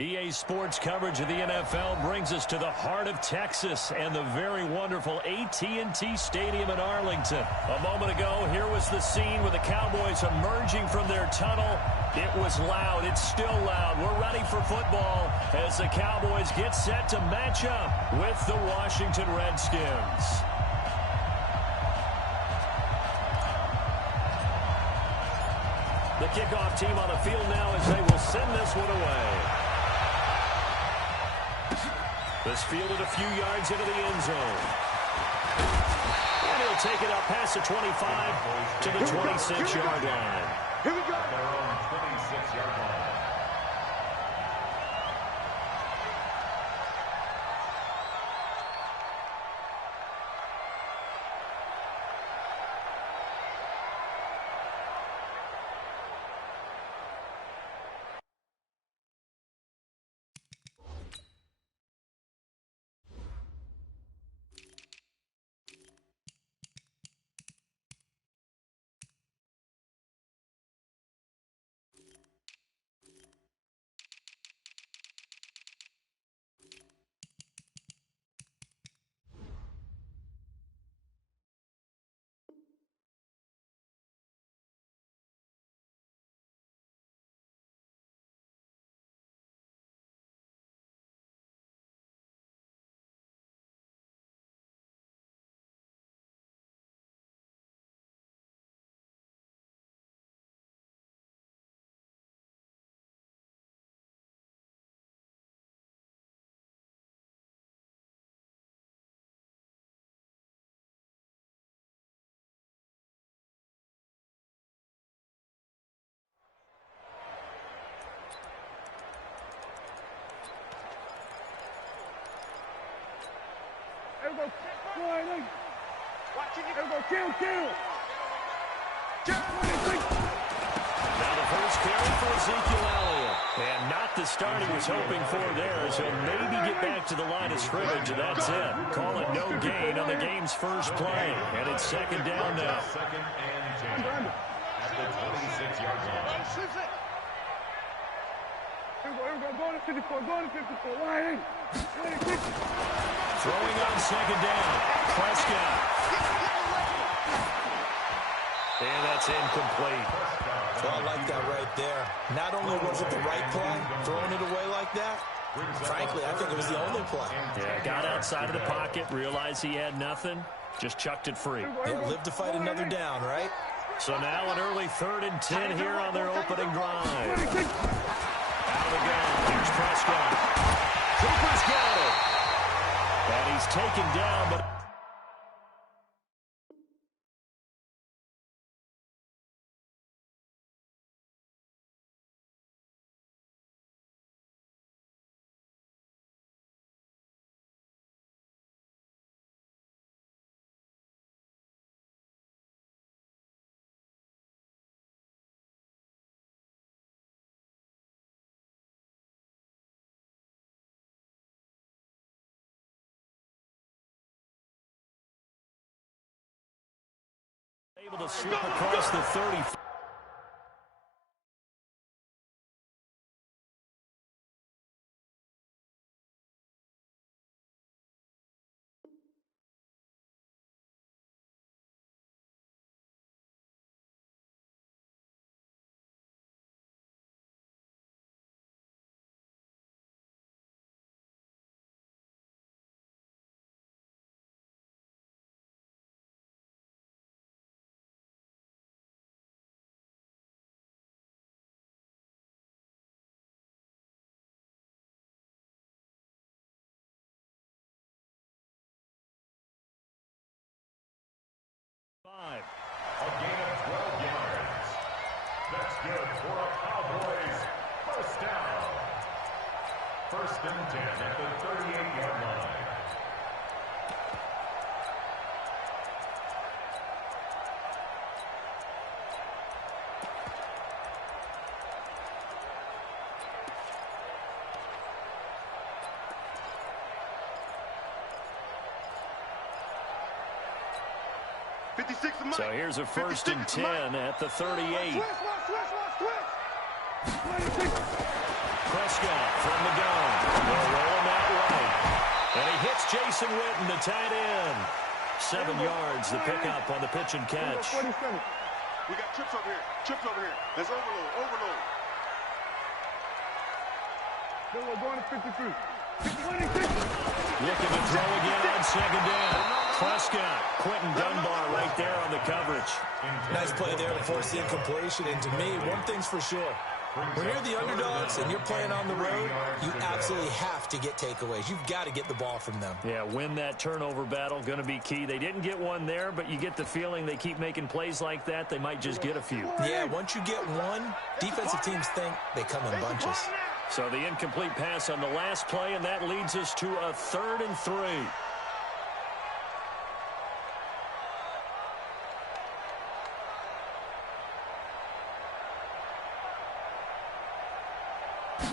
EA Sports coverage of the NFL brings us to the heart of Texas and the very wonderful AT&T Stadium in Arlington. A moment ago, here was the scene with the Cowboys emerging from their tunnel. It was loud. It's still loud. We're ready for football as the Cowboys get set to match up with the Washington Redskins. The kickoff team on the field now as they will send this one away. This fielded a few yards into the end zone. And he'll take it up past the 25 to the 26-yard line. Here we go. Their own 26-yard line. Now the first carry for Ezekiel Elliott. And not the start he was hoping for there. So maybe get back to the line of scrimmage, and that's it. Call it no gain on the game's first play. And it's second down now. Second and 10 at the 26-yard line. Throwing on second down. Prescott. And that's incomplete. Well, I like that right there. Not only was it the right play, throwing it away like that, frankly, I think it was the only play. Yeah, got outside of the pocket, realized he had nothing, just chucked it free. Yeah, live to fight another down, right? So now an early 3rd and 10 here on their opening drive. Out of the gun, here's Prescott. Cooper's got it. And he's taken down, but... able to slip across the 30. A gain of 12 yards. That's good for a Cowboys first down. 1st and 10 at the 38-yard line. So here's a 1st and 10 at the 38. Prescott from the gun. They'll roll him out right. And he hits Jason Witten, the tight end. 7 yards, the pickup on the pitch and catch. 47. We got trips over here. Trips over here. Let's overload. Overload. Then we're going to 53. 26. Looking to throw again on second down. Prescott, Quentin Dunbar right there on the coverage. Nice play there to force the incompletion. And to me, one thing's for sure. When you're the underdogs and you're playing on the road, you absolutely have to get takeaways. You've got to get the ball from them. Yeah, win that turnover battle, going to be key. They didn't get one there, but you get the feeling they keep making plays like that, they might just get a few. Yeah, once you get one, defensive teams think they come in bunches. So the incomplete pass on the last play, and that leads us to a 3rd and 3.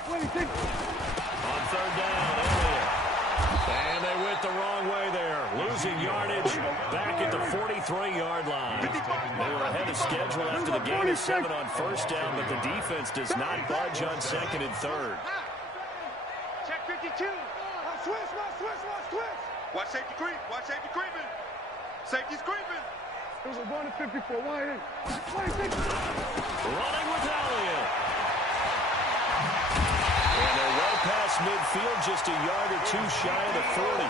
26. On 3rd down, Elliott. And they went the wrong way there. Losing yardage back at the 43-yard line. They were ahead of schedule after the gain of 7 on 1st down, but the defense does not budge on 2nd and 3rd. Check 52. Switch. Watch safety creep. Watch safety creeping. Safety's creeping. We're going to 54. 26. Running with Elliott. And they're well past midfield, just a yard or two shy of the 40.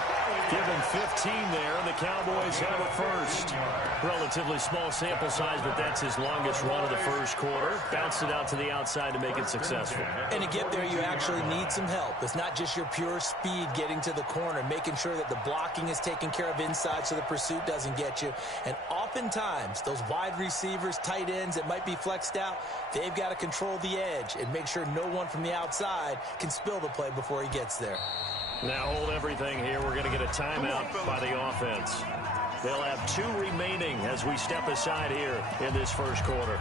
Give them 15 there, and the Cowboys have a first. Relatively small sample size, but that's his longest run of the first quarter. Bounced it out to the outside to make it successful. And to get there, you actually need some help. It's not just your pure speed getting to the corner, making sure that the blocking is taken care of inside so the pursuit doesn't get you. And oftentimes, those wide receivers, tight ends that might be flexed out, they've got to control the edge and make sure no one from the outside can spill the play before he gets there. Now hold everything here. We're going to get a timeout by the offense. They'll have 2 remaining as we step aside here in this first quarter.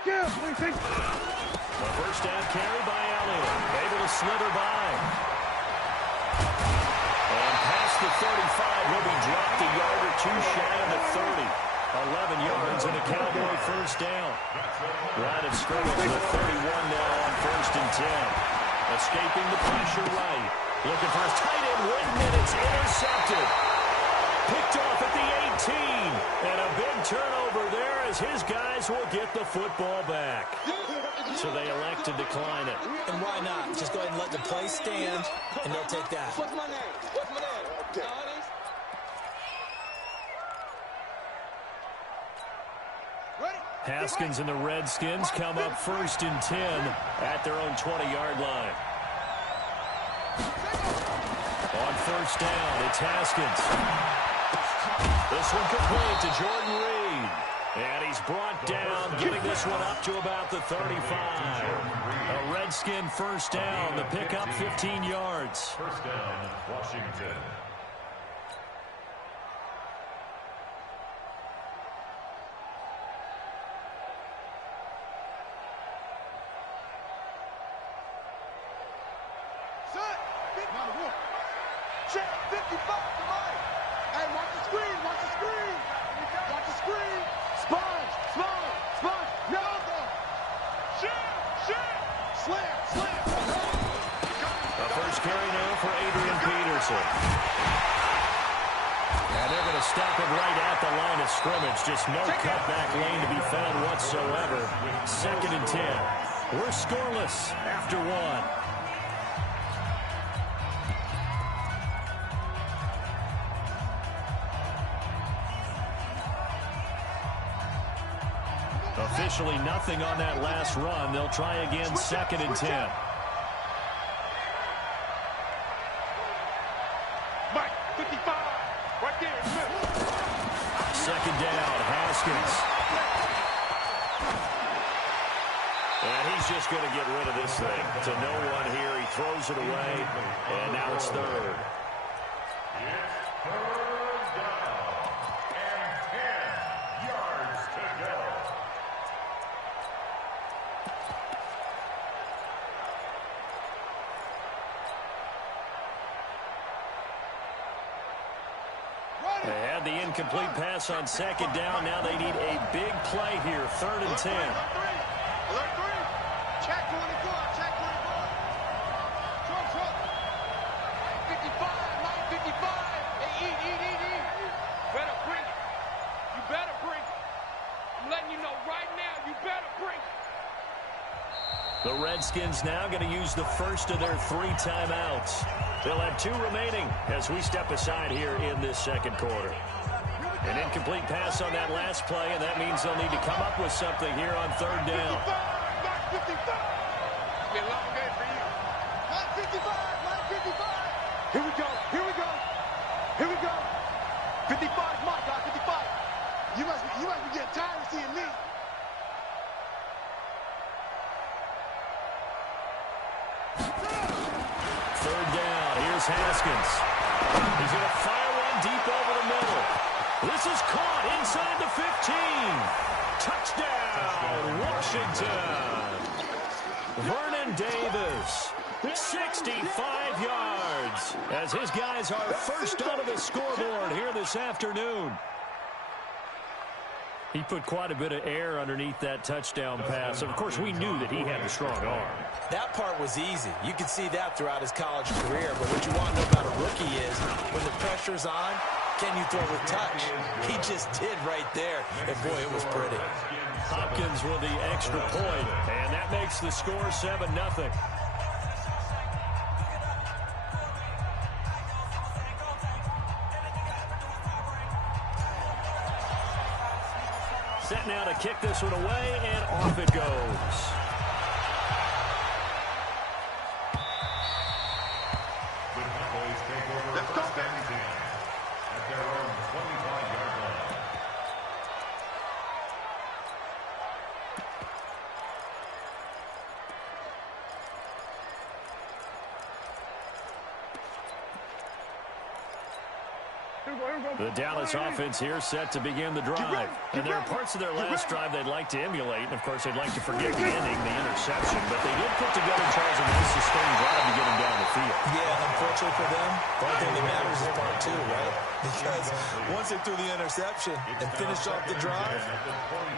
Kill. A first down carry by Elliott. Able to slither by. And past the 35, will be dropped a yard or two shy of the 30. 11 yards and a Cowboy first down. Line of scrimmage with 31 now on 1st and 10. Escaping the pressure right. Looking for his tight end Witten, and it's intercepted. Picked off at the 18. And a big turnover there as his guys will get the football back. So they elect to decline it. And why not? Just go ahead and let the play stand, and they'll take that. What's my name? Okay. Haskins and the Redskins come up 1st and 10 at their own 20-yard line. On 1st down, it's Haskins. This one complete to Jordan Reed. And he's brought down, getting this one up to about the 35. A Redskin first down, the pickup 15 yards. First down, Washington. Check 55 to Mike. Hey, watch the screen. Watch the screen. Watch the screen. Sponge. No. Shoot. Slam. The first carry now for Adrian Peterson. And they're going to stop it right at the line of scrimmage. Just no cutback lane to be found whatsoever. 2nd and 10. We're scoreless after 1. Officially nothing on that last run. They'll try again 2nd and 10. Mike, 55. Right there. 2nd down, Haskins. And he's just going to get rid of this thing. To no one here. He throws it away, and now it's third. It's third down and 10 yards to go. They had the incomplete pass on second down. Now they need a big play here. Third and 10. Alert 3. Check 24. Check 24. Truck. 55. 55. Hey, eat. Better bring it. You better bring it. I'm letting you know right now, you better bring it. The Redskins now going to use the first of their 3 timeouts. They'll have 2 remaining as we step aside here in this second quarter. An incomplete pass on that last play, and that means they'll need to come up with something here on third down. 55. It's been a long day for you. 55. Here we go. 55 is my guy. 55. You must be getting tired of seeing me. Third down. Here's Haskins. He's going to fire one deep over the middle. This is caught inside the 15. Touchdown, Washington. Vernon Davis, 65 yards, as his guys are first onto the scoreboard here this afternoon. He put quite a bit of air underneath that touchdown pass. Of course, we knew that he had the strong arm. That part was easy. You could see that throughout his college career. But what you want to know about a rookie is when the pressure's on, can you throw with touch? He just did right there. And, boy, it was pretty. Hopkins with the extra point, and that makes the score 7-0. Set now to kick this one away, and off it goes. The Cowboys take over first and 10 at their own 25-yard line. The Dallas offense here set to begin the drive. And there are parts of their last drive they'd like to emulate. And, of course, they'd like to forget the ending, the interception. But they did put together, Charles, a nice sustained drive to get them down the field. Yeah, unfortunately for them, the only thing that matters is part 2, right? Because once they threw the interception and finished off the drive,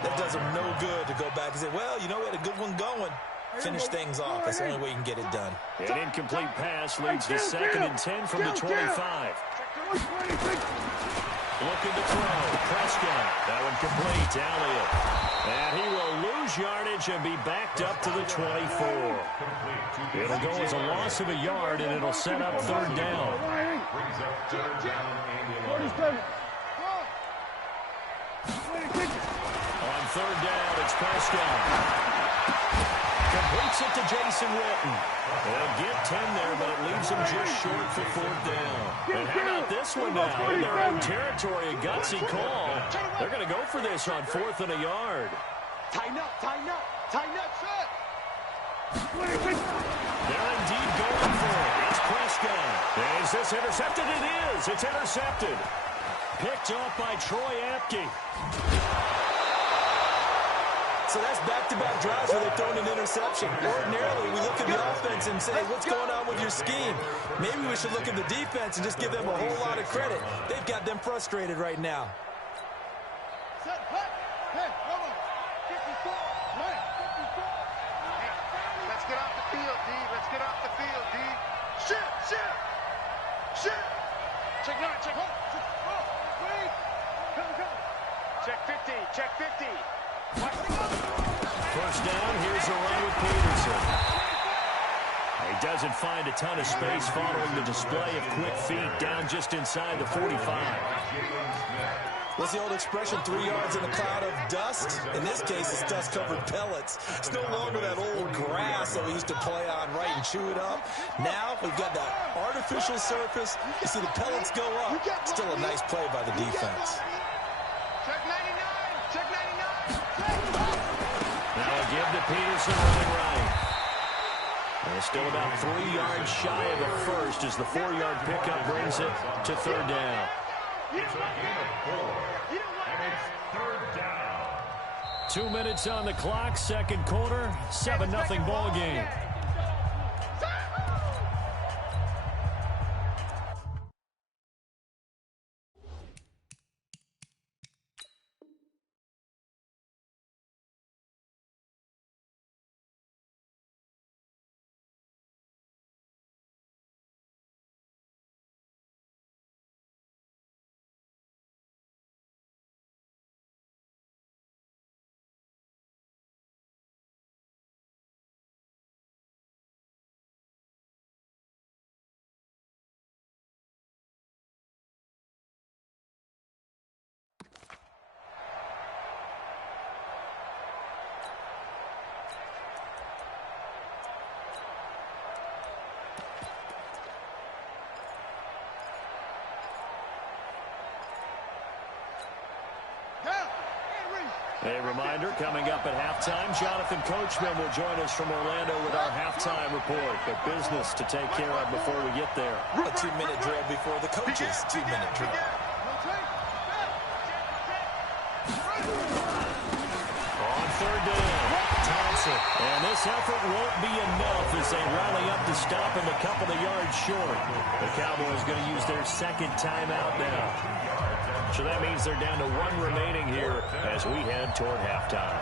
that does them no good to go back and say, well, you know, we had a good one going. Finish things off. That's the only way you can get it done. An incomplete pass leads to 2nd and 10 from the 25. Looking to throw. Prescott. That one complete. Elliott. And he will lose yardage and be backed up to the 24. It'll go as a loss of a yard, and it'll set up third down. Brings up third down and 11. On third down, it's Prescott. Completes it to Jason Witten. They'll get 10 there, but it leaves them just short for fourth down. And how about this one now? In their own territory, a gutsy call. They're going to go for this on 4th and a yard. Tighten up, shut. They're indeed going for it. It's Prescott. Is this intercepted? It is. It's intercepted. Picked off by Troy Apke. So that's back-to-back drives where they've thrown an interception. Ordinarily, we look at the offense and say, what's going on with your scheme? Maybe we should look at the defense and just give them a whole lot of credit. They've got them frustrated right now. Set, hut. Hey, come on. 54. Right. 54. Hey, let's get off the field, D. Let's get off the field, D. Shit. Check 9, check. Wait. Come. Check 50, check 50. First down, here's the run with Peterson. He doesn't find a ton of space following the display of quick feet down just inside the 45. What's the old expression, 3 yards in a cloud of dust? In this case, it's dust-covered pellets. It's no longer that old grass that we used to play on, right, and chew it up. Now we've got that artificial surface. You see the pellets go up. Still a nice play by the defense. Check 99, check 99. Now a give to Peterson running right. And still about 3 yards shy of a first as the 4-yard pickup brings it to third down. It's a gain of 4, and it's third down. 2 minutes on the clock, second quarter, 7-0 ball game. A reminder, coming up at halftime, Jonathan Coachman will join us from Orlando with our halftime report. But business to take care of before we get there. A 2-minute drill before the coach's 2-minute drill. On third down, Thompson. And this effort won't be enough as they rally up to stop him a couple of yards short. The Cowboys going to use their second timeout now. So that means they're down to 1 remaining here as we head toward halftime.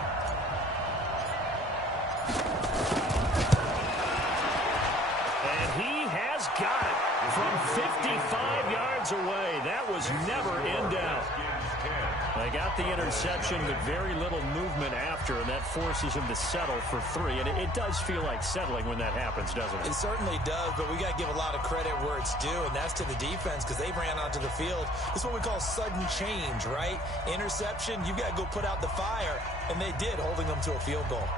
And he has got it from 55 yards away. That was never in doubt. They got the interception, but very little movement after, and that forces him to settle for 3. And it does feel like settling when that happens, doesn't it? It certainly does, but we got to give a lot of credit where it's due, and that's to the defense because they ran onto the field. This is what we call sudden change, right? Interception, you've got to go put out the fire, and they did, holding them to a field goal.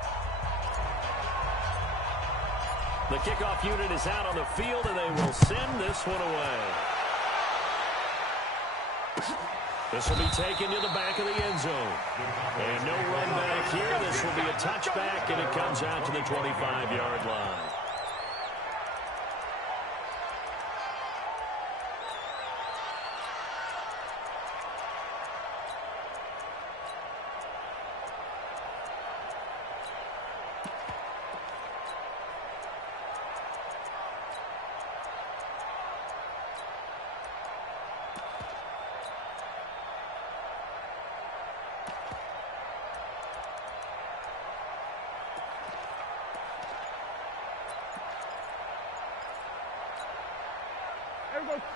The kickoff unit is out on the field, and they will send this one away. This will be taken to the back of the end zone. And no run back here. This will be a touchback, and it comes out to the 25-yard line.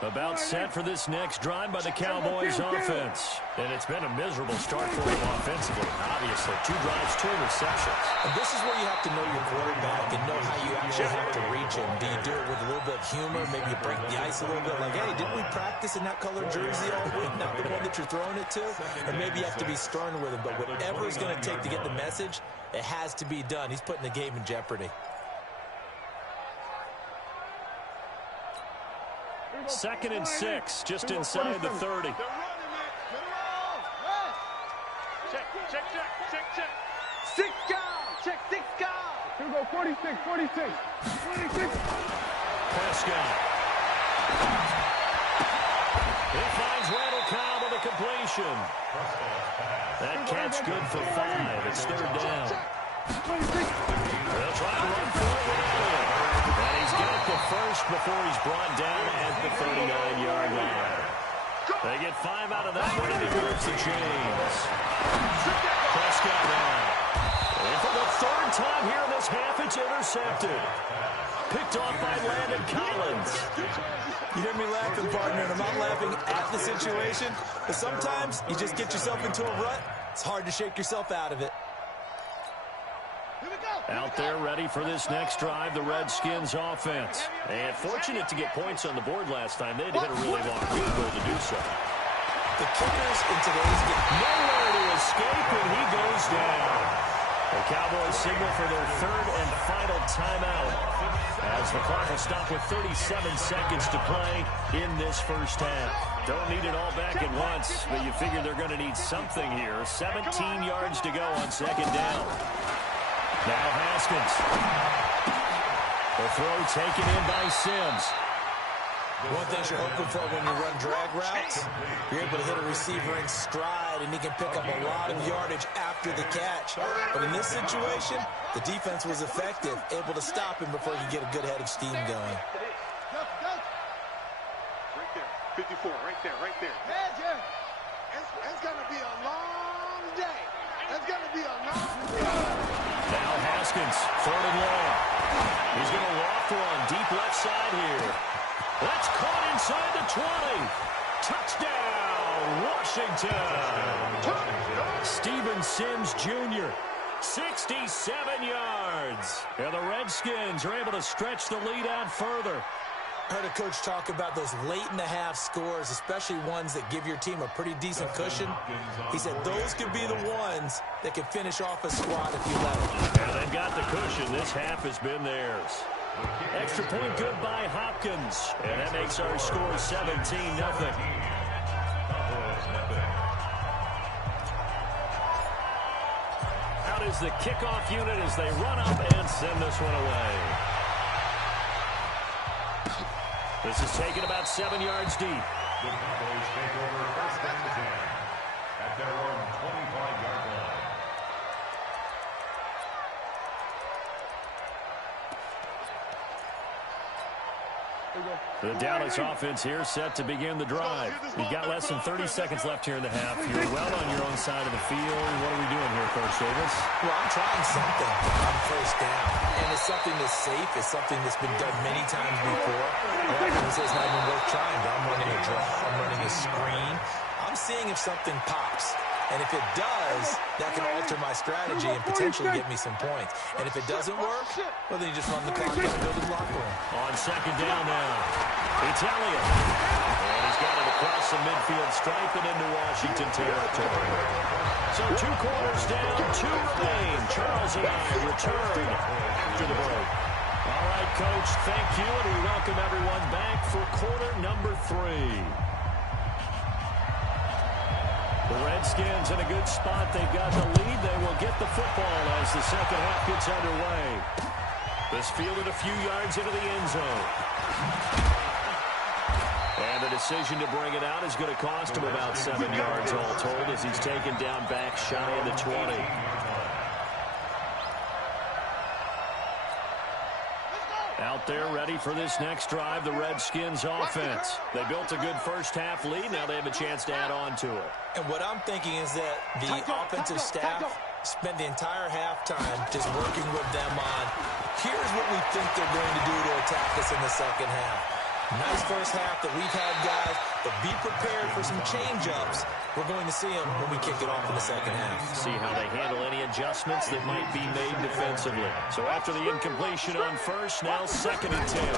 About set for this next drive by the Cowboys offense. And it's been a miserable start for them offensively. Obviously, 2 drives, 2 interceptions. And this is where you have to know your quarterback and know how you actually have to reach him. Do you do it with a little bit of humor? Maybe you break the ice a little bit. Like, hey, didn't we practice in that color jersey all week? Not the one that you're throwing it to? Or maybe you have to be stern with him. But whatever it's going to take to get the message, it has to be done. He's putting the game in jeopardy. 2nd and 6, just inside the 30. Check. Six guys. Check 6 guys. Here we go, 46. Prescott. He finds Randall Cobb on the completion. That catch good for 5. It's third down. They'll try to run for it with Elliott. And he's got the first before he's brought down at the 39-yard line. They get 5 out of that one, and he moves the chains. Prescott now. And for the 3rd time here in this half, it's intercepted. Picked off by Landon Collins. You hear me laughing, partner, and I'm not laughing at the situation, but sometimes you just get yourself into a rut. It's hard to shake yourself out of it. Out there ready for this next drive, the Redskins offense. And fortunate to get points on the board last time. They had to hit a really long field goal to do so. The kickers in today's game. Nowhere to escape, and he goes down. The Cowboys signal for their 3rd and final timeout as the clock will stop with 37 seconds to play in this first half. Don't need it all back at once, but you figure they're going to need something here. 17 yards to go on 2nd down. Now Haskins. The throw taken in by Sims. One thing you're hoping for when you run drag routes, you're able to hit a receiver in stride, and he can pick up a lot of yardage after the catch. But in this situation, the defense was effective, able to stop him before he could get a good head of steam going. Right there, 54, right there, right there. It's going to be a long day. It's going to be a long day. Now Haskins, 3rd and long. He's going to loft one deep left side here. That's caught inside the 20. Touchdown, Washington. Steven Sims Jr., 67 yards. And the Redskins are able to stretch the lead out further. I heard a coach talk about those late-in-the-half scores, especially ones that give your team a pretty decent cushion. He said those could be the ones that could finish off a squad if you let them. Yeah, they've got the cushion. This half has been theirs. Extra point good by Hopkins. And that makes our score 17-0. Out is the kickoff unit as they run up and send this one away. This is taken about 7 yards deep. The Cowboys take over 1st and 10 at their own 25-yard line. The Dallas offense here set to begin the drive. We've got less than 30 seconds left here in the half. You're well on your own side of the field. What are we doing here, Coach Davis? Well, I'm trying something on 1st down. And it's something that's safe. It's something that's been done many times before. It's not even worth trying, but I'm running a draw. I'm running a screen. I'm seeing if something pops. And if it does, that can alter my strategy and potentially get me some points. And if it doesn't work, well, then you just run the clock out and go to the locker room. On 2nd down now, it's Elliott. And he's got it across the midfield stripe and into Washington territory. So 2 quarters down, 2 remain. Charles and I return after the break. All right, Coach, thank you, and we welcome everyone back for quarter number 3. The Redskins in a good spot. They've got the lead. They will get the football as the second half gets underway. This fielded a few yards into the end zone. And the decision to bring it out is going to cost him about 7 yards all told as he's taken down back shy of the 20. Out there ready for this next drive, the Redskins offense. They built a good first half lead. Now they have a chance to add on to it. And what I'm thinking is that the offensive staff spent the entire halftime just working with them on, here's what we think they're going to do to attack us in the second half. Nice first half that we've had, guys, but be prepared for some change-ups. We're going to see them when we kick it off in the second half. See how they handle any adjustments that might be made defensively. So after the incompletion on 1st, now 2nd and 10.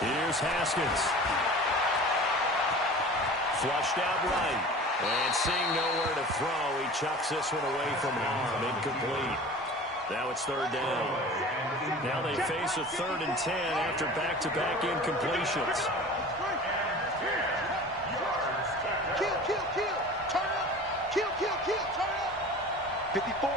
Here's Haskins. Flushed out right. And seeing nowhere to throw, he chucks this one away from harm. Incomplete. Now it's 3rd down. Now they face a 3rd and 10 after back-to-back incompletions. Kill. Turn up. Kill. Turn up. 54.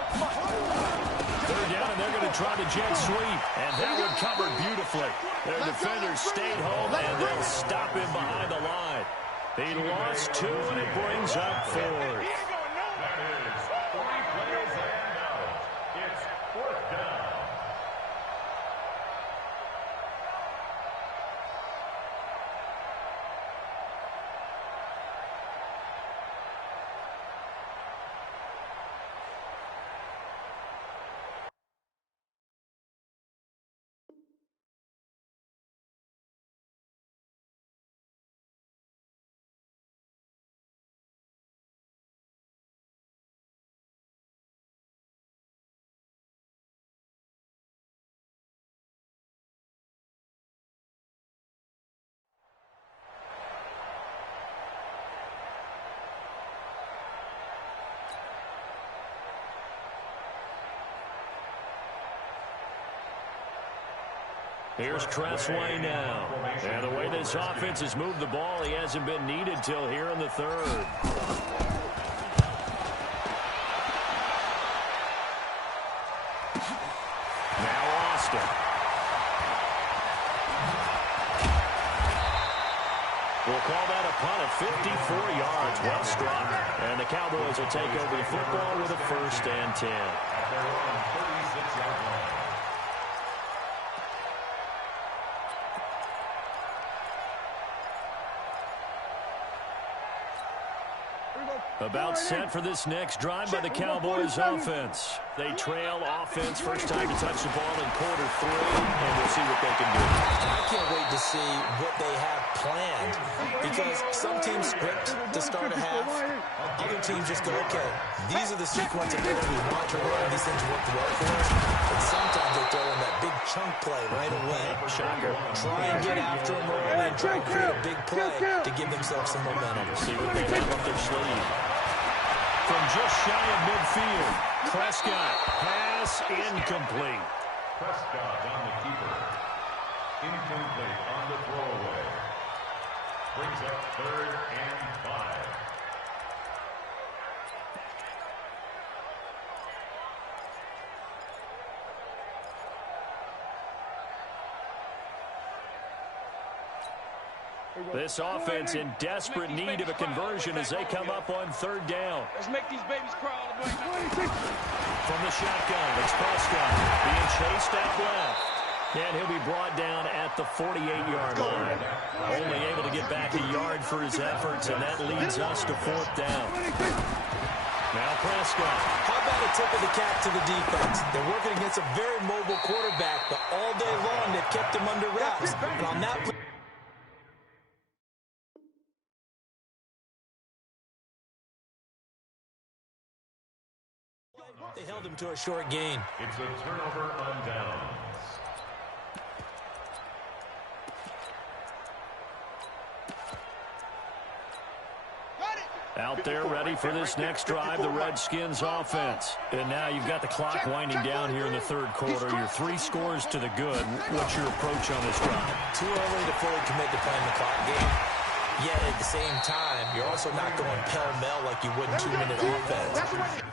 3rd down, and they're going to try the jet sweep. And that one covered beautifully. Their defenders stayed home, and they'll stop him behind the line. He lost 2, and it brings up 4th. Here's Cressway now. And the way this offense has moved the ball, he hasn't been needed till here in the 3rd. Now Austin. We'll call that a punt of 54 yards. Well struck. And the Cowboys will take over the football with a 1st and 10. At their own 36-yard line. About set for this next drive by the Cowboys offense. They trail offense, first time to touch the ball in quarter 3, and we'll see what they can do. I can't wait to see what they have planned, because some teams script to start a half. Other teams just go, okay, these are the sequence of plays we want to run. These things work well for us. But sometimes they throw in that big chunk play right away. Shocker. Try and get after them early and try and create a big play to give themselves some momentum. See what they have up their sleeve. From just shy of midfield, Prescott, pass incomplete. Prescott on the keeper. Incomplete on the throwaway. Brings up 3rd and 5. This offense in desperate need of a conversion as they come up on 3rd down. Let's make these babies crawl. From the shotgun, it's Prescott being chased out left. And he'll be brought down at the 48-yard line. Only able to get back a yard for his efforts, and that leads us to 4th down. Now Prescott. How about a tip of the cap to the defense? They're working against a very mobile quarterback, but all day long they've kept him under wraps. And on that play, they held him to a short gain. It's a turnover on downs. Out there ready for this next drive, the Redskins offense. And now you've got the clock winding down here in the 3rd quarter. You're 3 scores to the good. What's your approach on this drive? Too early to fully commit to playing the clock game. Yet at the same time, you're also not going pell-mell like you would in 2-minute offense.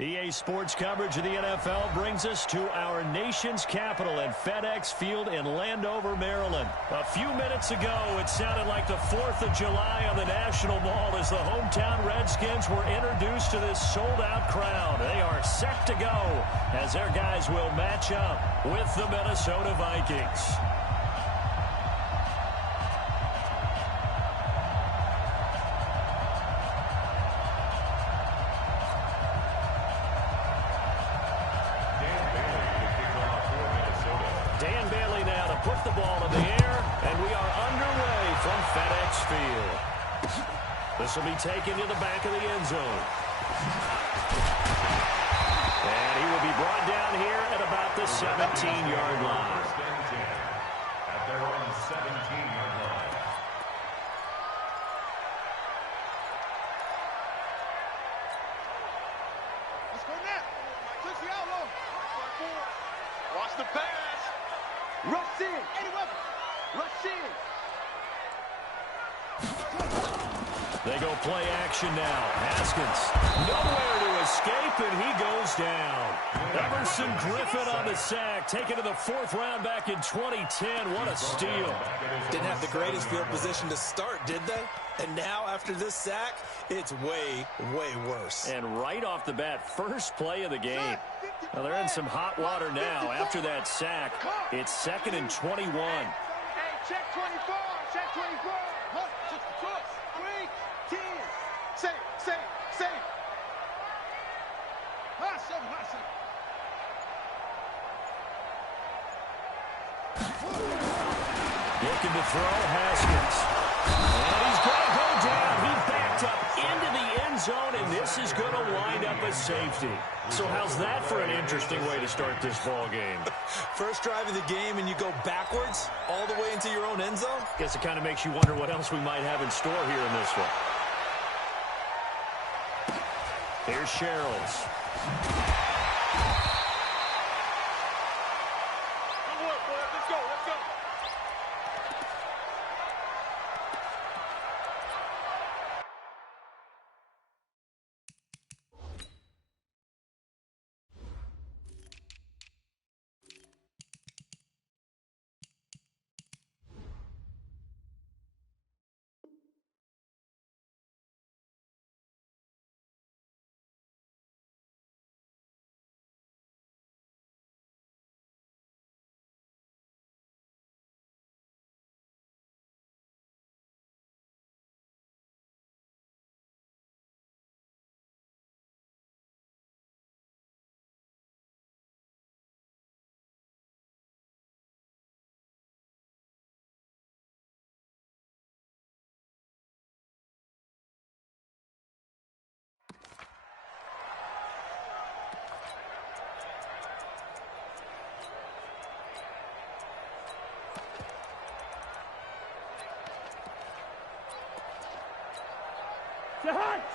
EA Sports coverage of the NFL brings us to our nation's capital at FedEx Field in Landover, Maryland. A few minutes ago, it sounded like the 4th of July on the National Mall as the hometown Redskins were introduced to this sold-out crowd. They are set to go as their guys will match up with the Minnesota Vikings. Put the ball in the air, and we are underway from FedEx Field. This will be taken to the back of the end zone. And he will be brought down here at about the 17-yard line. At their own 17-yard line. Let's go now. Touch the outlaw. Watch the pass. Rush in. Rush in. They go play action now. Haskins nowhere to escape, and he goes down. Emerson Griffin on the sack, taken to the 4th round back in 2010. What a steal. Didn't have the greatest field position to start, did they? And now, after this sack, it's way, way worse. And right off the bat, first play of the game. Well, they're in some hot water now after that sack. It's 2nd and 21. Hey, check 24. Check 24. Look, just the cross. 3, 10. Say. Hot seven. Looking to throw, Haskins. And he's going to go down. He backed up into the end zone, and this is going to wind up as safety. So how's that for an interesting way to start this ball game? First drive of the game, and you go backwards all the way into your own end zone? Guess it kind of makes you wonder what else we might have in store here in this one. Here's Sherrills. Let's go.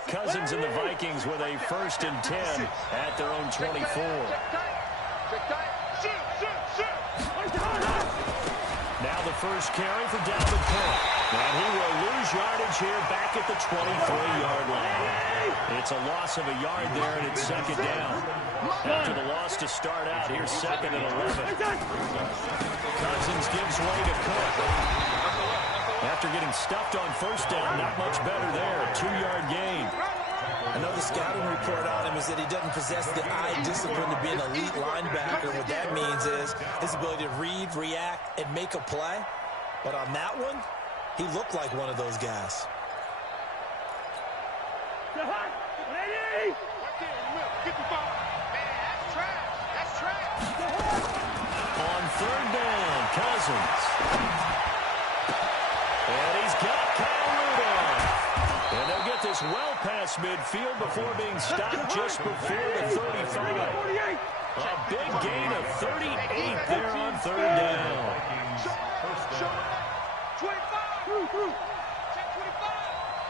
Cousins and the Vikings with a 1st and 10 at their own 24. Now the first carry for Dalvin Cook. And he will lose yardage here back at the 23-yard line. It's a loss of a yard there, and it's 2nd down. After the loss to start out, here's 2nd and 11. Cousins gives way to Cook. After getting stuffed on 1st down, not much better there. 2-yard gain. I know the scouting report on him is that he doesn't possess the eye discipline to be an elite linebacker. What that means is his ability to read, react, and make a play. But on that one, he looked like one of those guys. On 3rd down, Cousins. And he's got Kyle Rudolph. And they'll get this well past midfield before being stopped just before the 35. A big gain of 38 there on 3rd down. 25.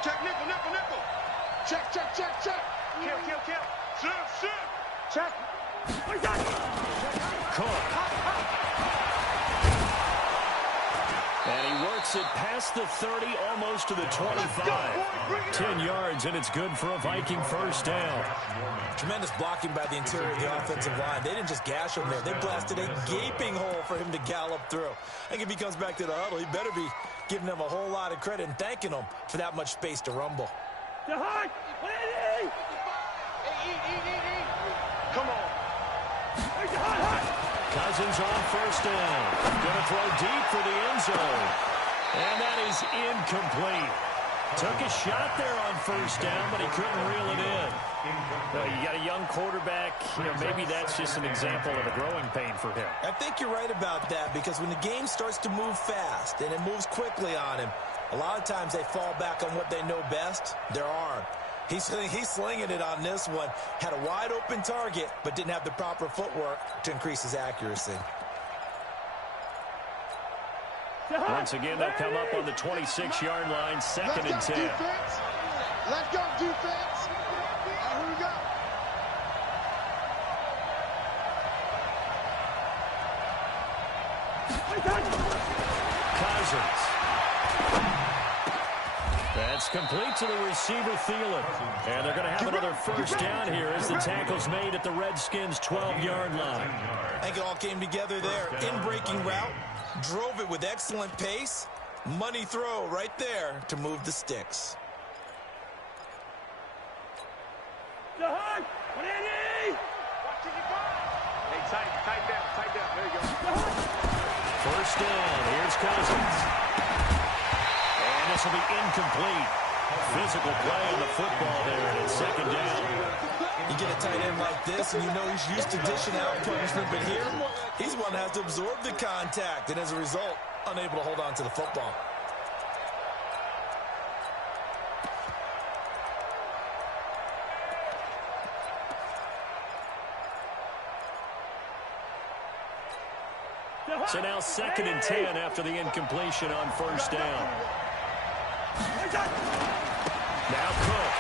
Check nickel. Check. Kill. Check. Cook. And he works makes it past the 30, almost to the 25. 10 yards, and it's good for a Viking first down. Tremendous blocking by the interior of the offensive line. They didn't just gash him there. They blasted a gaping hole for him to gallop through. I think if he comes back to the huddle, he better be giving them a whole lot of credit and thanking them for that much space to rumble. Come on. Cousins on first down. Going to throw deep for the end zone. And that is incomplete. Took a shot there on first down, but he couldn't reel it in. You got a young quarterback. Maybe that's just an example of a growing pain for him. I think you're right about that, because when the game starts to move fast and it moves quickly on him, a lot of times they fall back on what they know best, their arm. He's slinging it on this one. Had a wide open target, but didn't have the proper footwork to increase his accuracy. Once again, they'll come up on the 26-yard line, second and 10. Defense. Let's go, defense. Here we go. Cousins. That's complete to the receiver, Thielen. And they're going to have another first down here as the tackle's made at the Redskins' 12-yard line. I think it all came together there. In-breaking route, drove it with excellent pace. Money throw right there to move the sticks. Hey, tight down. There you go. First down. Here's Cousins. And this will be incomplete. Physical play on the football there, and it's second down. You get a tight end like this, and you know he's used to dishing out punishment, but here, he's one that has to absorb the contact, and as a result, unable to hold on to the football. So now second and 10 after the incompletion on first down. Now Cook.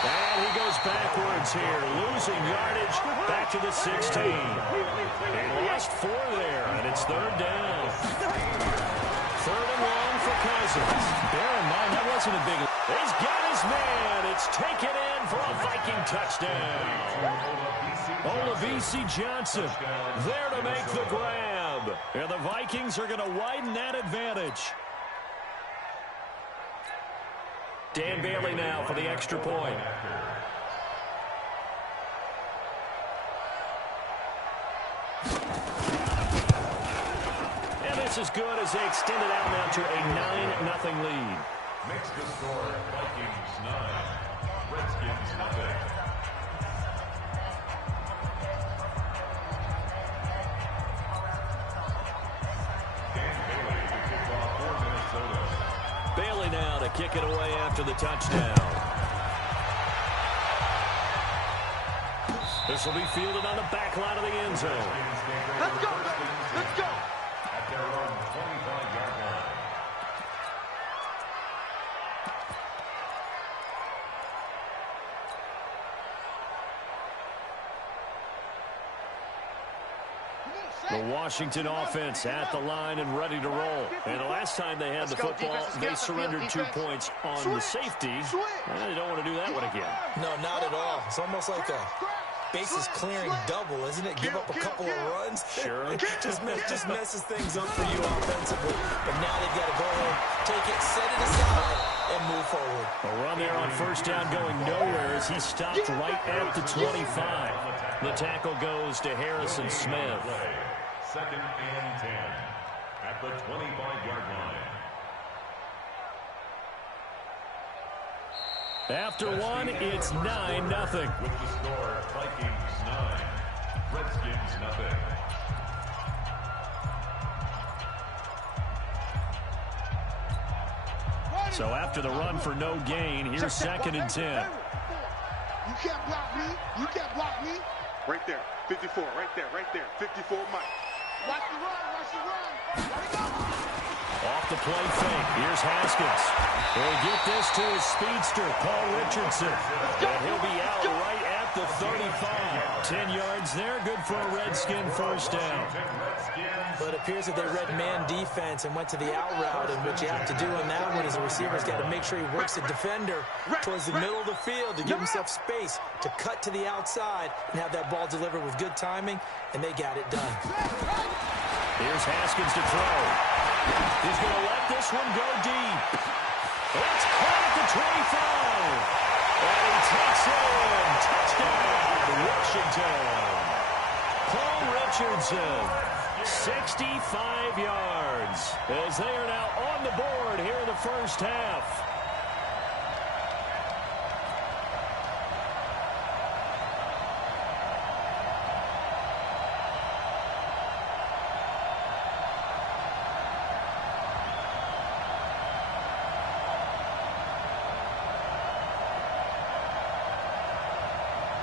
And he goes backwards here, losing yardage back to the 16. And lost 4 there, and it's third down. Third and long for Cousins. Bear in mind, that wasn't a big... He's got his man. It's taken in for a Viking touchdown. Olabisi Johnson there to make the grab. And the Vikings are going to widen that advantage. Dan Bailey now for the extra point. And this is good as they extend it out now to a 9-0 lead. Makes the score Vikings 9, Redskins nothing. Bailey now to kick it away after the touchdown. This will be fielded on the back line of the end zone. Let's go, let's go. At their own 25-yard line. The Washington offense at the line and ready to roll. And the last time they had the football, they surrendered 2 points on the safety. They don't want to do that one again. No, not at all. It's almost like a bases clearing double, isn't it? Give up a couple of runs. Sure. just messes things up for you offensively. But now they've got to go ahead, take it, set it aside, and move forward. A run there on first down going nowhere as he stopped right at the 25. The tackle goes to Harrison Smith. Second and 10 at the 25-yard line. After one, it's 9-0. With the score, Vikings 9, Redskins nothing. So after the run for no gain, here's second and 10. You can't block me. You can't block me. Right there. 54. Right there. 54 Mike. Watch the run. Let it go. Off the play fake. Here's Haskins. He'll get this to his speedster, Paul Richardson. And he'll be out right at at the 35. 10 yards there, good for a Redskin first down. But it appears that they read man defense and went to the out route, and what you have to do on that one is the receiver's got to make sure he works the defender towards the middle of the field to give himself space to cut to the outside and have that ball delivered with good timing, and they got it done. Here's Haskins to throw. He's going to let this one go deep. It's caught at the 25. And he takes in. Touchdown, Washington. Paul Richardson, 65 yards, as they are now on the board here in the first half.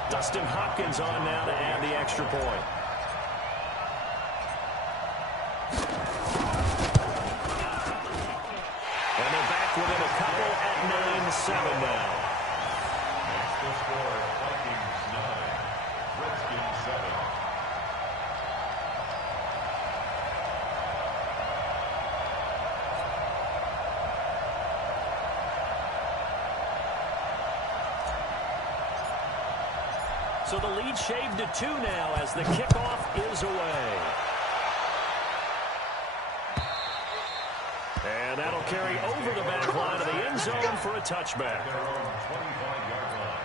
Dustin Hopkins on now to add the extra point. And they're back within a couple at 9-7 now. That's the score. Vikings 9, Redskins 7. So the lead shaved to 2 now as the kickoff is away. And that'll carry over the back line of the end zone for a touchback. Their own 25-yard line.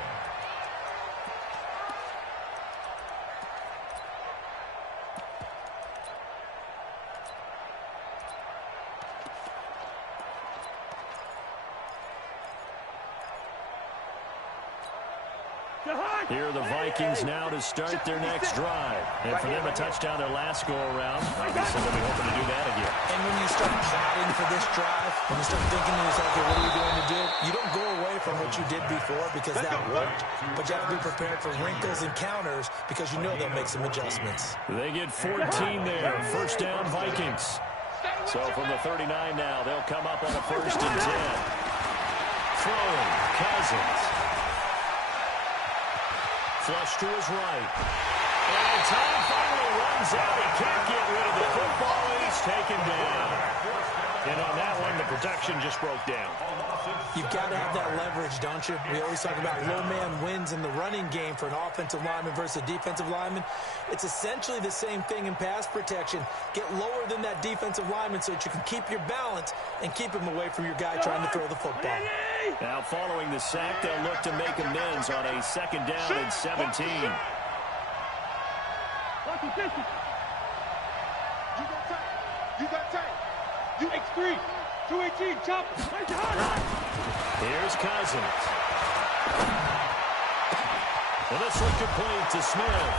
Here are the Vikings now to start their next drive. And for them, a touchdown their last go-around. Obviously, they'll be hoping to do that again. And when you start plotting for this drive, when you start thinking to yourself, okay, what are we going to do? You don't go away from what you did before because that worked. But you have to be prepared for wrinkles and counters because you know they'll make some adjustments. They get 14 there. First down, Vikings. So from the 39 now, they'll come up on a 1st and 10. Throwing, Cousins. Flush to his right. And time finally runs out. He can't get rid of the football. He's taken down. And on that one, the protection just broke down. You've got to have that leverage, don't you? We always talk about low man wins in the running game for an offensive lineman versus a defensive lineman. It's essentially the same thing in pass protection. Get lower than that defensive lineman so that you can keep your balance and keep him away from your guy trying to throw the football. Now following the sack, they'll look to make amends on a 2nd down and 17. You got time. You X3. 218. Chop. Here's Cousins. And this one complete to Smith.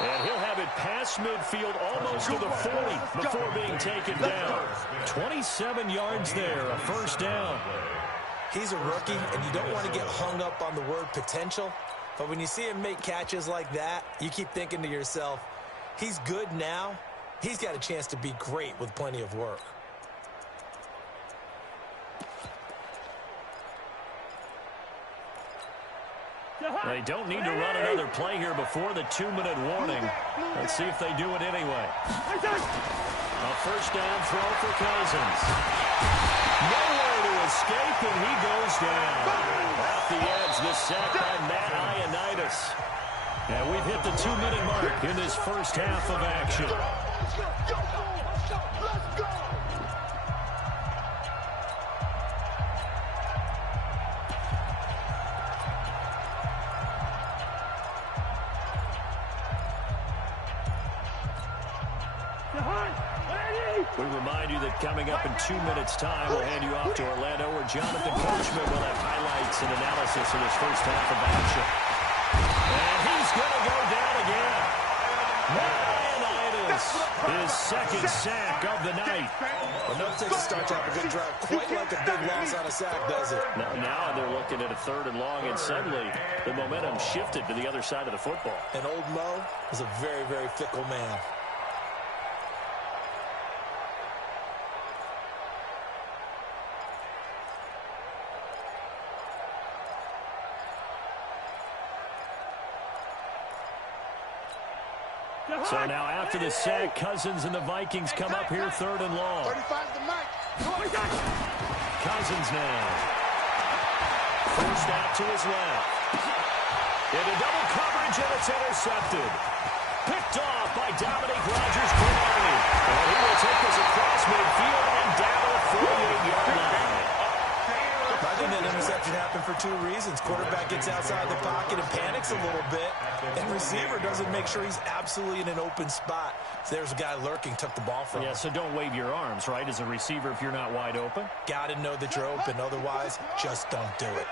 And he'll have it past midfield almost to the 40 before being taken down. 27 yards there, a 1st down. He's a rookie, and you don't want to get hung up on the word potential. But when you see him make catches like that, you keep thinking to yourself, he's good now. He's got a chance to be great with plenty of work. They don't need to run another play here before the 2-minute warning. Let's see if they do it anyway. A 1st down throw for Cousins. Nowhere to escape, and he goes down. Off the edge, this sack by Matt Ioannidis. And we've hit the 2-minute mark in this first half of action. We remind you that coming up in 2 minutes' time, we'll hand you off to Orlando, where Jonathan Coachman will have highlights and analysis of his first half of action. And he's going to go down again. Ioannidis, his 2nd sack of the night. Well, nothing takes a start to have a good drive quite like a big loss on a sack, does it? Now they're looking at a 3rd and long, and suddenly the momentum shifted to the other side of the football. And old Mo is a very, very fickle man. So now after the sack, Cousins and the Vikings come up here 3rd and long. 35's the mic. Cousins now. First out to his left. Into double coverage, and it's intercepted. Picked off by Dominique Rodgers-Cromartie. And he will take this across midfield and down to the 48-yard line. I think that interception happened for 2 reasons. Quarterback gets outside the pocket and panics a little bit, and receiver doesn't make sure he's absolutely in an open spot. So there's a guy lurking, took the ball from him. Yeah, so don't wave your arms, right, as a receiver if you're not wide open. Got to know that you're open. Otherwise, just don't do it.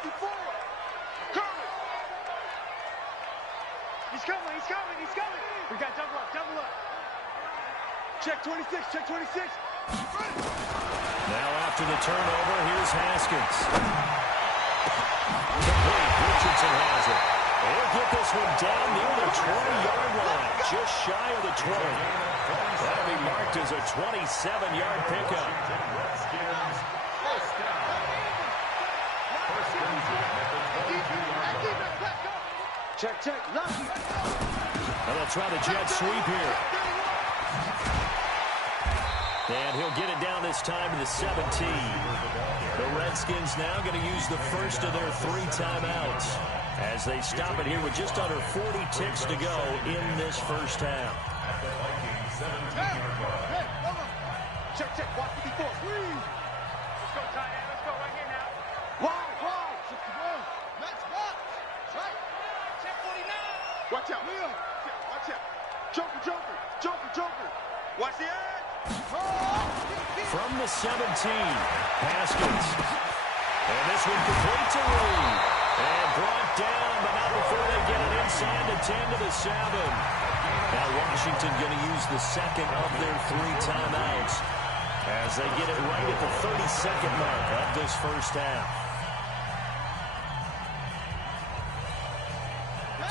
He's coming, he's coming, he's coming. We got double up, double up. Check 26, check 26. Now after the turnover, here's Haskins. Complete. Richardson has it. They'll get this one down near the 20-yard line, just shy of the 20. That'll be marked as a 27-yard pickup. Redskins, first down. First and 10 at the 22-yard line. Check, check, left. And they'll try the jet sweep here. And he'll get it down this time to the 17. The Redskins now going to use the first of their 3 timeouts as they stop it here with just under 40 ticks to go in this first half. At the Vikings 17-yard line. Check, check, watch 54, please. Let's go, tight end, let's go right here now. Wide, 61. Max, watch. Right. Check 49. Watch out, Leo. Watch out. Joker. Watch the edge. From the 17, Haskins. And this one complete to Reed. And brought down, but not before they get it inside the 10 to the 7. Now Washington going to use the second of their 3 timeouts as they get it right at the 32nd mark of this first half.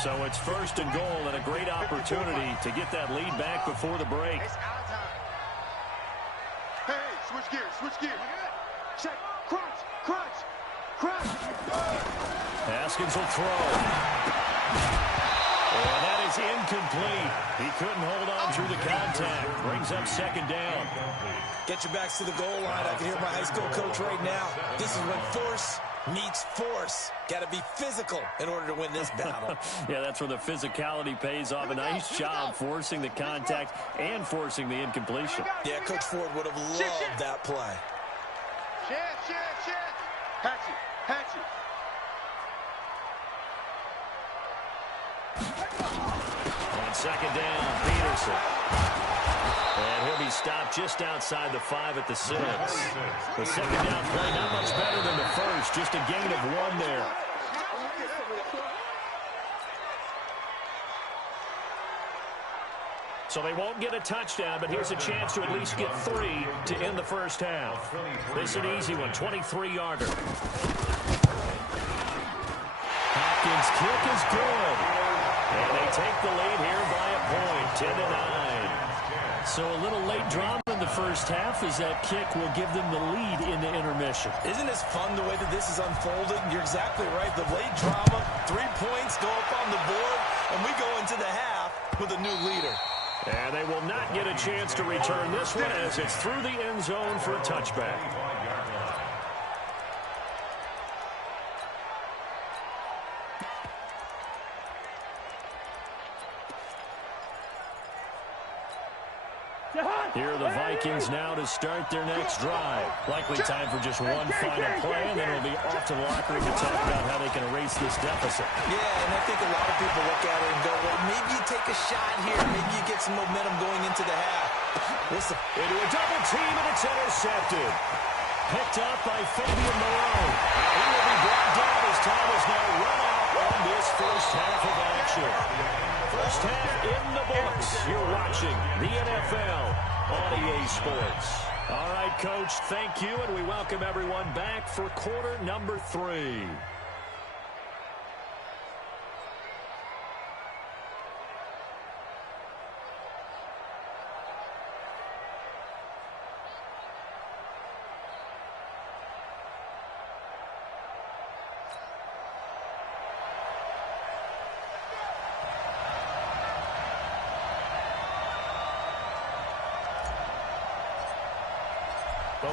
So it's first and goal and a great opportunity to get that lead back before the break. Hey, switch gears. Check, crunch. Haskins will throw. And that is incomplete. He couldn't hold on through the contact. Brings up 2nd down. Get your backs to the goal line. I can hear my high school coach right now. This is when force meets force. Got to be physical in order to win this battle. Yeah, that's where the physicality pays off. A nice job forcing the contact and forcing the incompletion. Yeah, Coach Ford would have loved that play. Shit. Hatchet. On 2nd down, Peterson. And he'll be stopped just outside the 5 at the 6. The 2nd down play not much better than the first, just a gain of 1 there. So they won't get a touchdown, but here's a chance to at least get 3 to end the first half. This is an easy one, 23-yarder. Hopkins' kick is good. And they take the lead here by a point, 10-9. So a little late drama in the first half as that kick will give them the lead in the intermission. Isn't this fun the way that this is unfolding? You're exactly right. The late drama, 3 points go up on the board, and we go into the half with a new leader. And they will not get a chance to return this one as it's through the end zone for a touchback. Here are the Vikings now to start their next drive. Likely time for just one final play, and then it'll be off to the locker room to talk about how they can erase this deficit. Yeah, and I think a lot of people look at it and go, well, maybe you take a shot here. Maybe you get some momentum going into the half. Listen. Into a double team, and it's intercepted. Picked up by Fabian Moreau. And he will be brought down as time is now run out on this first half of action. First half in the books. You're watching the NFL on EA Sports. All right, Coach, thank you, and we welcome everyone back for quarter number 3.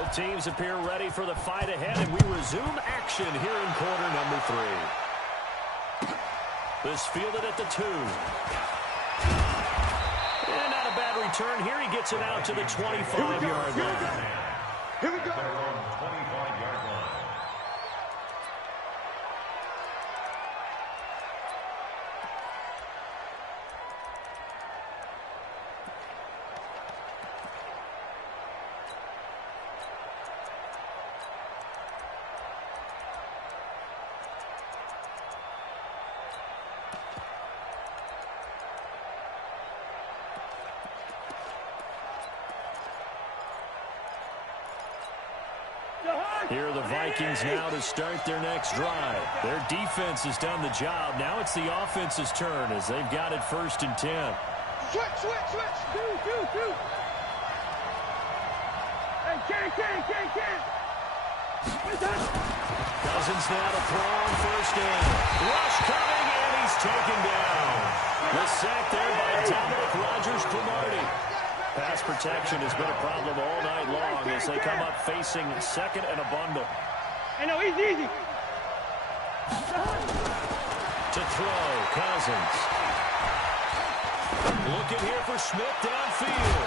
Both teams appear ready for the fight ahead, and we resume action here in quarter number 3. This fielded at the 2. And not a bad return here. He gets it out to the 25-yard line. Here we go. 25-yard line. Here are the Vikings now to start their next drive. Their defense has done the job. Now it's the offense's turn as they've got it 1st and 10. Switch. Do. Hey, Ken. Cousins now to throw on 1st down. Rush coming, and he's taken down. The sack there by Dominic Rodgers-Cromartie. Pass protection has been a problem all night long as they come up facing 2nd and a bundle. Hey, no, easy. To throw, Cousins. Looking here for Smith downfield.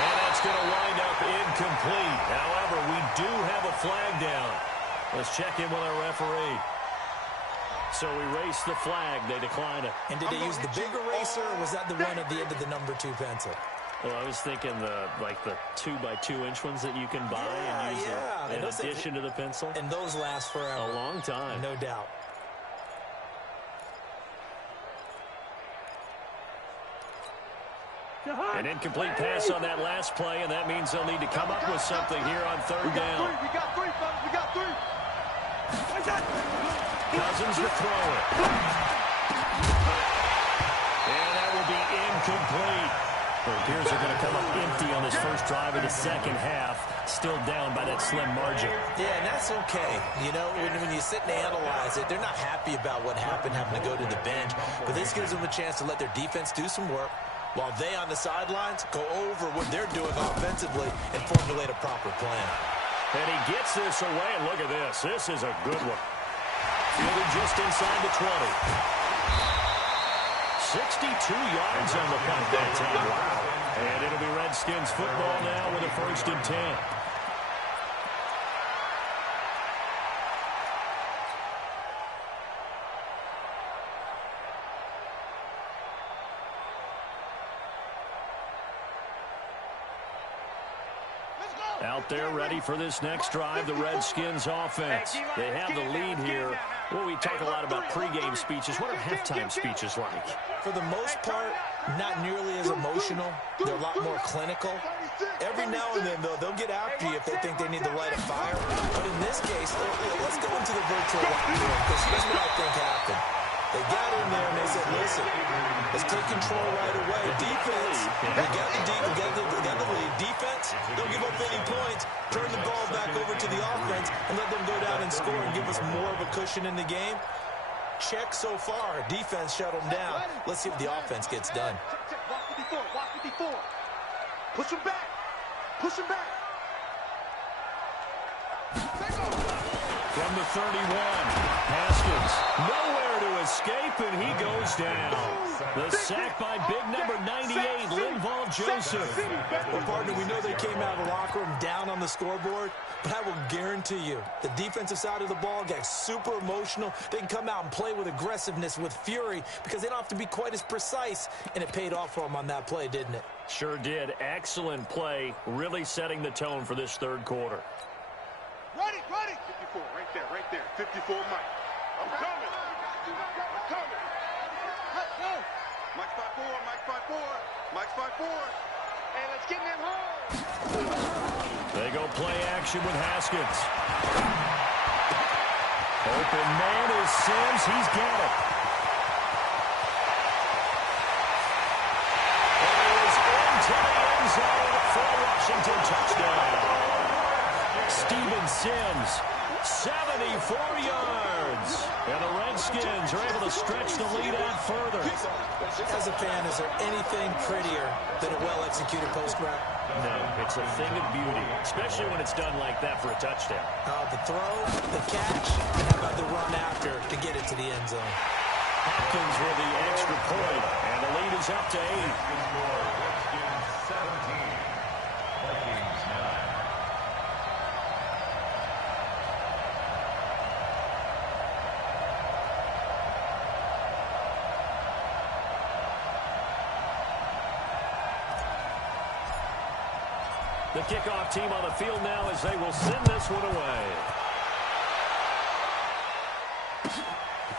And that's going to wind up incomplete. However, we do have a flag down. Let's check in with our referee. So we race the flag. They decline it. And did they use the big eraser, or was that the one at the end of the number 2 pencil? Well, I was thinking the 2x2-inch ones that you can buy and use in addition to the pencil. And those last forever. A long time. No doubt. An incomplete pass on that last play, and that means they'll need to come up with something here on 3rd down. We got three, fellas. We got 3. Cousins to throw it. And that will be incomplete. It appears they're going to come up empty on this first drive of the second half, still down by that slim margin. Yeah, and that's okay. You know, when you sit and analyze it, they're not happy about what happened having to go to the bench, but this gives them a chance to let their defense do some work while they on the sidelines go over what they're doing offensively and formulate a proper plan. And he gets this away, and look at this. This is a good one. Fielded just inside the 20. 62 yards on the punt that time. Wow. And it'll be Redskins football now with a 1st and 10. Out there ready for this next drive, the Redskins offense. They have the lead here. Well, we talk a lot about pregame speeches. What are halftime speeches like? For the most part, not nearly as emotional. They're a lot more clinical. Every now and then, though, they'll get after you if they think they need to light a fire. But in this case, let's go into the virtual locker room, because here's what I think happened. They got in there and they said, listen, let's take control right away. Defense, we got the lead. Defense, don't give up any points. Turn the ball back over to the offense and let them go down and score and give us more of a cushion in the game. Check so far. Defense shut them down. Let's see what the offense gets done. Watch 54. Push him back. From the 31, Haskins, nowhere to escape, and he goes down. The sack by big number 98, Linval Joseph. Well, partner, we know they came out of the locker room down on the scoreboard, but I will guarantee you the defensive side of the ball got super emotional. They can come out and play with aggressiveness, with fury, because they don't have to be quite as precise, and it paid off for them on that play, didn't it? Sure did. Excellent play, really setting the tone for this 3rd quarter. Ready. 54, right there. 54, Mike. I'm coming. Let's go. Mike's 5'4". Hey, let's get them home. They go play action with Haskins. Open man is Sims. He's got it. And it is into the end zone for a Washington touchdown. Steven Sims 74 yards. And the Redskins are able to stretch the lead out further. As a fan, is there anything prettier than a well-executed post route? No, it's a thing of beauty, especially when it's done like that for a touchdown. The throw, the catch, and how about the run after to get it to the end zone? Hopkins with the extra point, and the lead is up to 8. Redskins 17, Vikings 9. The kickoff team on the field now as they will send this one away.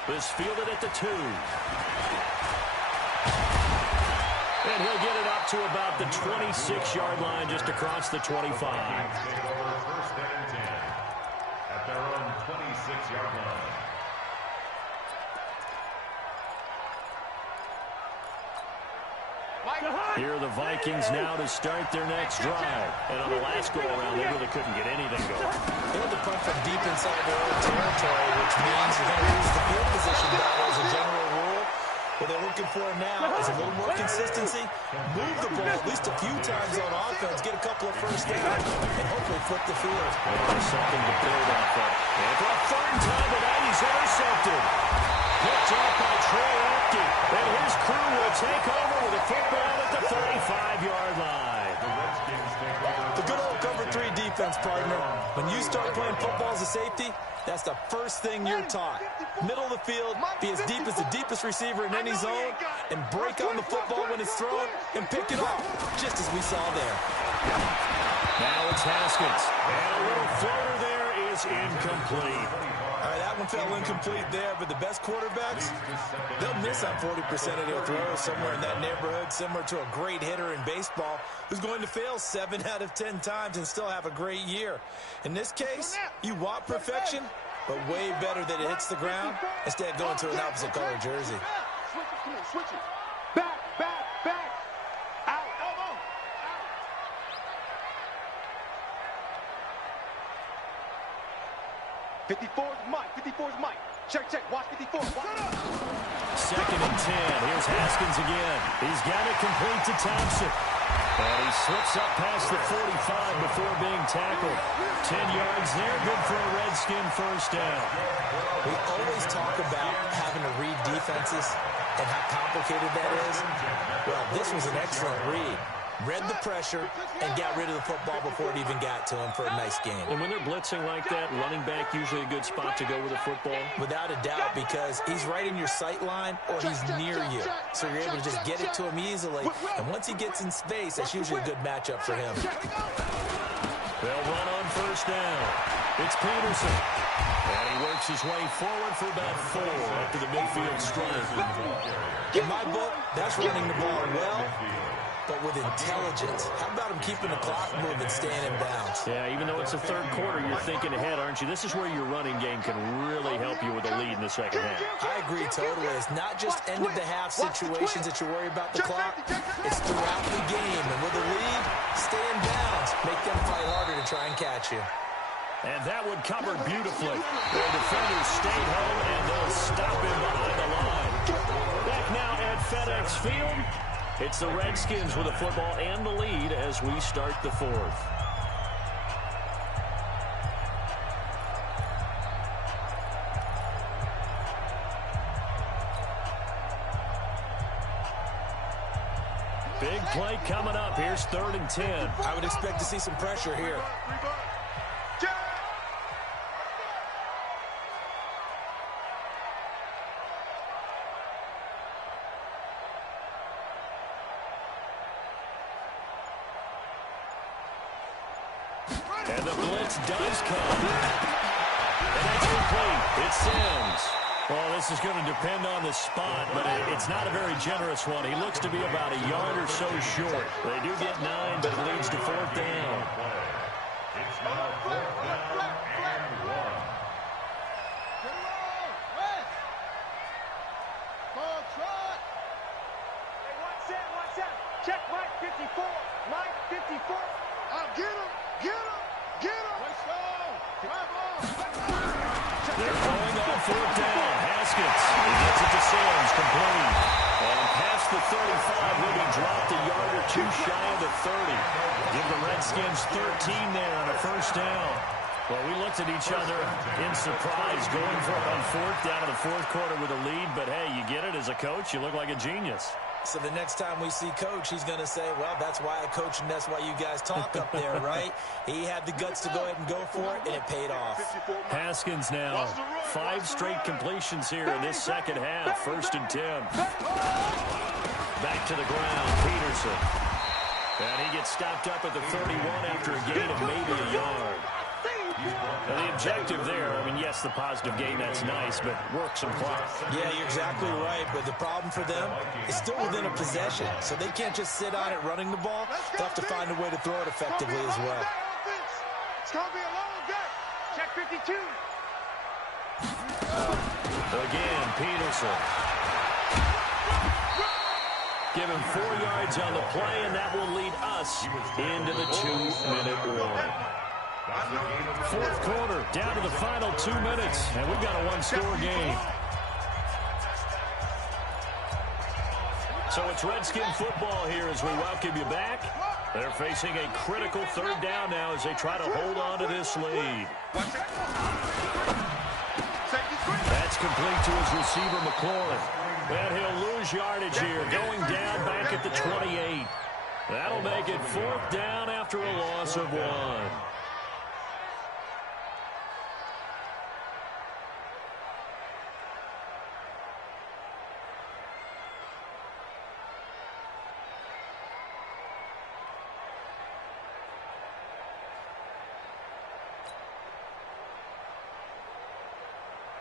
This fielded at the 2. And he'll get it up to about the 26-yard line, just across the 25. Take over first and 10 at their own 26-yard line. Here are the Vikings now to start their next drive. And on the last go-around, they really couldn't get anything going. They had to punt from deep inside their own territory, which means you're going to lose the field position battle as a general rule. What they're looking for now is a little more consistency, move the ball at least a few times on offense, get a couple of first downs, and hopefully flip the field. There's something to build off of. And for a third time tonight, he's intercepted. Picked up by Trey Epke. And his crew will take over with a football at the 35-yard line. The Redskins take over. The good old cover 3 defense, partner. When you start playing football as a safety, that's the first thing you're taught. Middle of the field, be as deep as the deepest receiver in any zone, and break on the football when it's thrown, and pick it off, just as we saw there. Now it's Haskins. And a little floater there is incomplete. All right, that one fell incomplete there, but the best quarterbacks, they'll miss on 40% of their throws, somewhere in that neighborhood, similar to a great hitter in baseball who's going to fail 7 out of 10 times and still have a great year. In this case, you want perfection, but way better that it hits the ground instead of going to an opposite color jersey. Switch it. Back, back, back. Out, elbow. Out. 54's Mike. 54's Mike. Check, check. Watch 54. Second and 10. Here's Haskins again. He's got it complete to Thompson. And he slips up past the 45 before being tackled. 10 yards there. Good for a Redskin first down. We always talk about having to read defenses and how complicated that is. Well, this was an excellent read. Read the pressure and got rid of the football before it even got to him for a nice game. And when they're blitzing like that, running back usually a good spot to go with the football. Without a doubt, because he's right in your sight line or he's near you. So you're able to just get it to him easily. And once he gets in space, that's usually a good matchup for him. They'll run on first down. It's Peterson. And he works his way forward for about 4 after the midfield strike. In my book, that's running the ball well, but with intelligence. How about him keeping the clock moving, staying in bounds? Yeah, even though it's the third quarter, you're thinking ahead, aren't you? This is where your running game can really help you with a lead in the second half. I agree totally. It's not just end-of-the-half situations that you worry about the clock. It's throughout the game. And with a lead, stay in bounds. Make them fight harder to try and catch you. And that one covered beautifully. Their defenders stayed home, and they'll stop him behind the line. Back now at FedEx Field. It's the Redskins with the football and the lead as we start the 4th. Big play coming up. Here's 3rd and 10. I would expect to see some pressure here. And the blitz does come. And that's complete. It sends. Well, this is going to depend on the spot, but it's not a very generous one. He looks to be about a yard or so short. They do get 9, but it leads to 4th down. It's now 4th down and 1. Watch out. Check Mike 54. Mike 54. Get him. Get him. Get him. Let's go. Drive on. They're going on fourth down. Haskins, he gets it to Sims, complete. And past the 35, will be dropped a yard or two shy of the 30. Give the Redskins 13 there on a first down. Well, we looked at each other in surprise going for it on fourth down in the fourth quarter with a lead. But, hey, you get it as a coach. You look like a genius. So the next time we see Coach, he's going to say, well, that's why I coach and that's why you guys talk up there, right? He had the guts to go ahead and go for it, and it paid off. Haskins now, 5 straight completions here in this second half. 1st and 10. Back to the ground, Peterson. And he gets stopped up at the 31 after a gain of maybe a yard. Now the objective there, I mean, yes, the positive gain, that's nice, but work some clock. Yeah, you're exactly right, but the problem for them is still within a possession, so they can't just sit on it running the ball. They'll have to find a way to throw it effectively as well. It's going to be a long day. Check 52. Again, Peterson. Give him 4 yards on the play, and that will lead us into the 2-minute warning. Fourth quarter, down to the final 2 minutes, and we've got a one-score game. So it's Redskin football here as we welcome you back. They're facing a critical third down now as they try to hold on to this lead. That's complete to his receiver, McLaurin. And he'll lose yardage here, going down back at the 28. That'll make it 4th down after a loss of 1.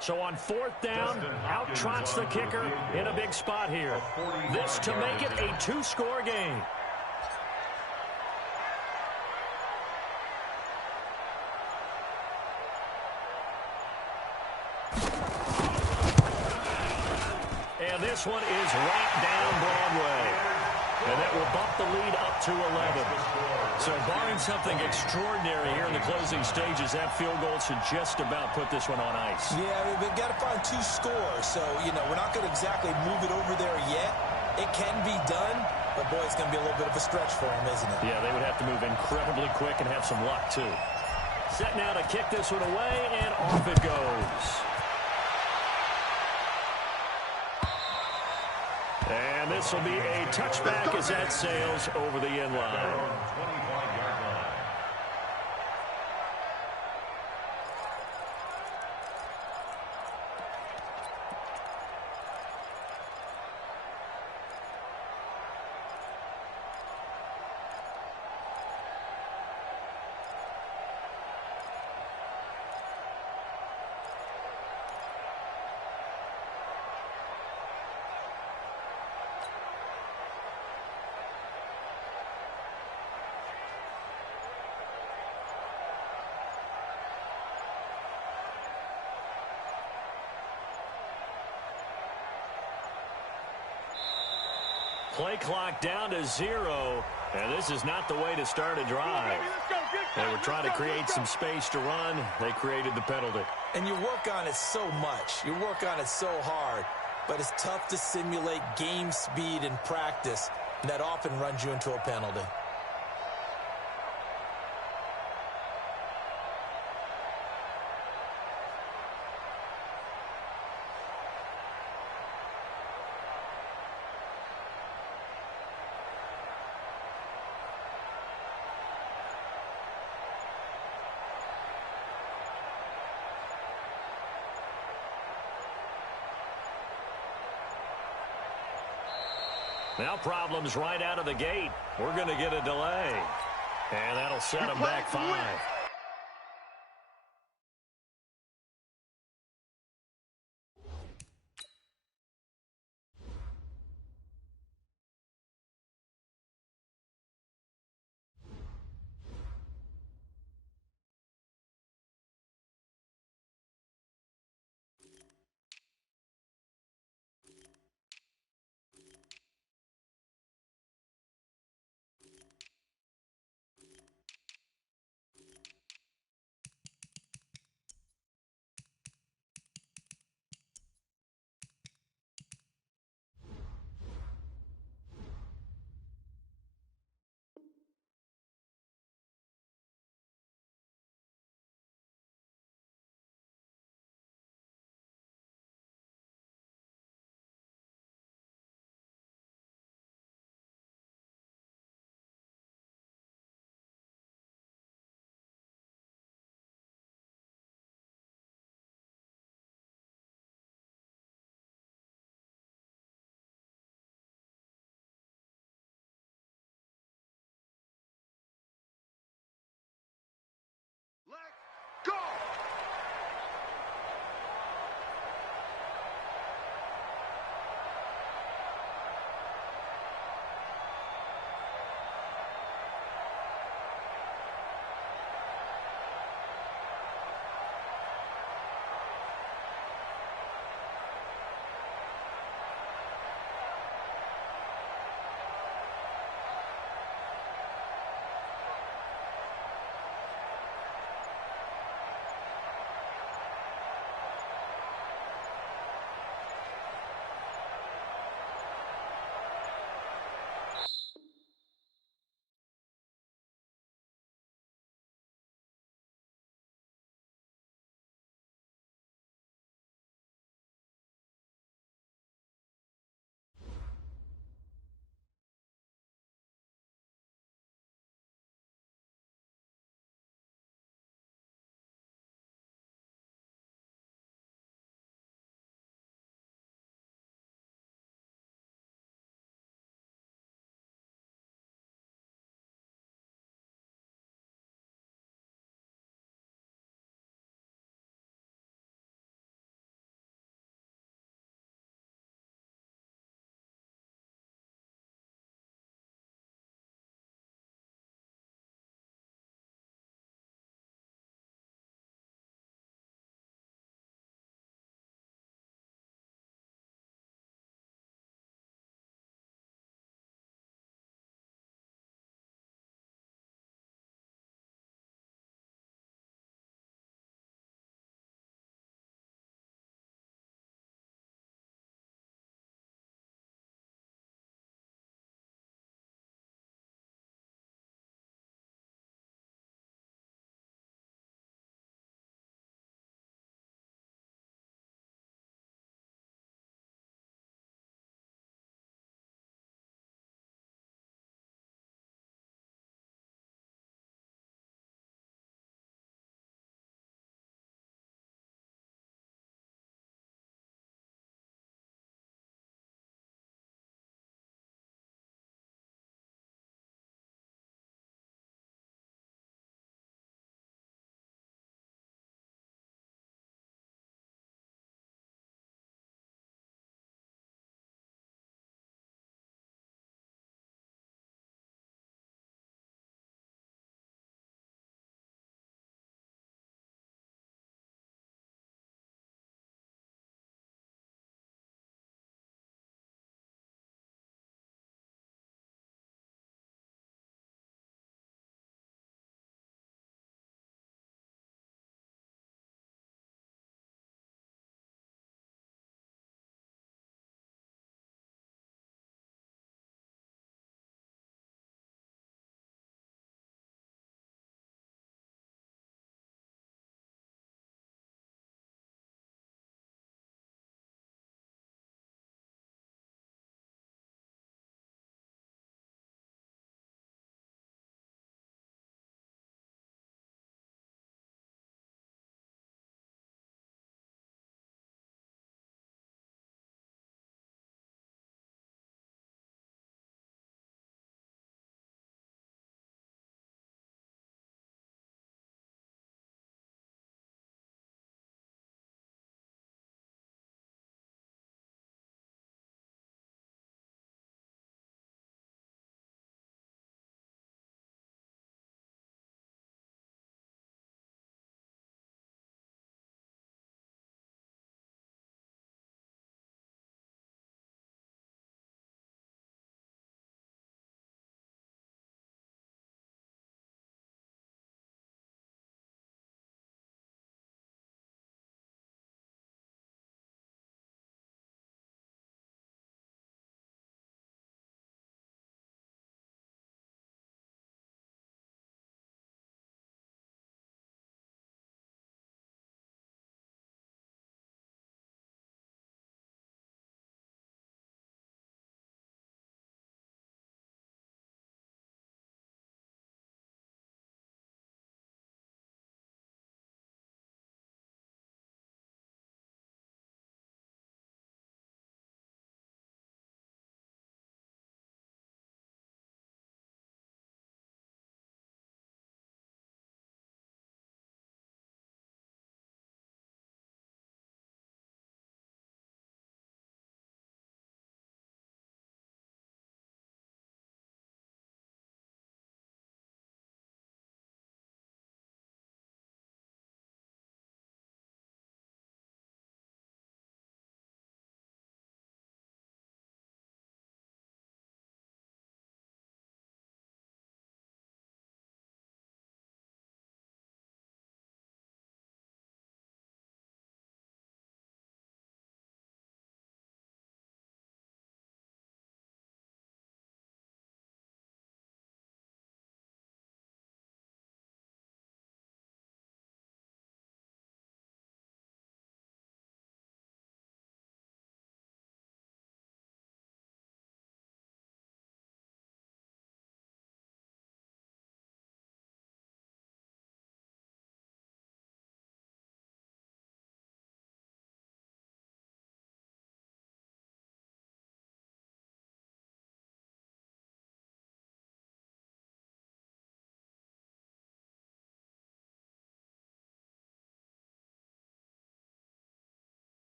So on 4th down, out trots the kicker in a big spot here. This to make it a 2-score game. And this one is right down Broadway. And that will bump the lead up to 11. So barring something extraordinary here in the closing stages, that field goal should just about put this one on ice. Yeah, they've got to find 2 scores. So, you know, we're not going to exactly move it over there yet. It can be done, but, boy, it's going to be a little bit of a stretch for them, isn't it? Yeah, they would have to move incredibly quick and have some luck, too. Set now to kick this one away, and off it goes. And this will be a touchback as that sails over the end line. Play clock down to 0, and this is not the way to start a drive. They were trying to create some space to run. They created the penalty. And you work on it so much. You work on it so hard. But it's tough to simulate game speed in practice, and that often runs you into a penalty. Now problems right out of the gate. We're going to get a delay. And that'll set them back 5.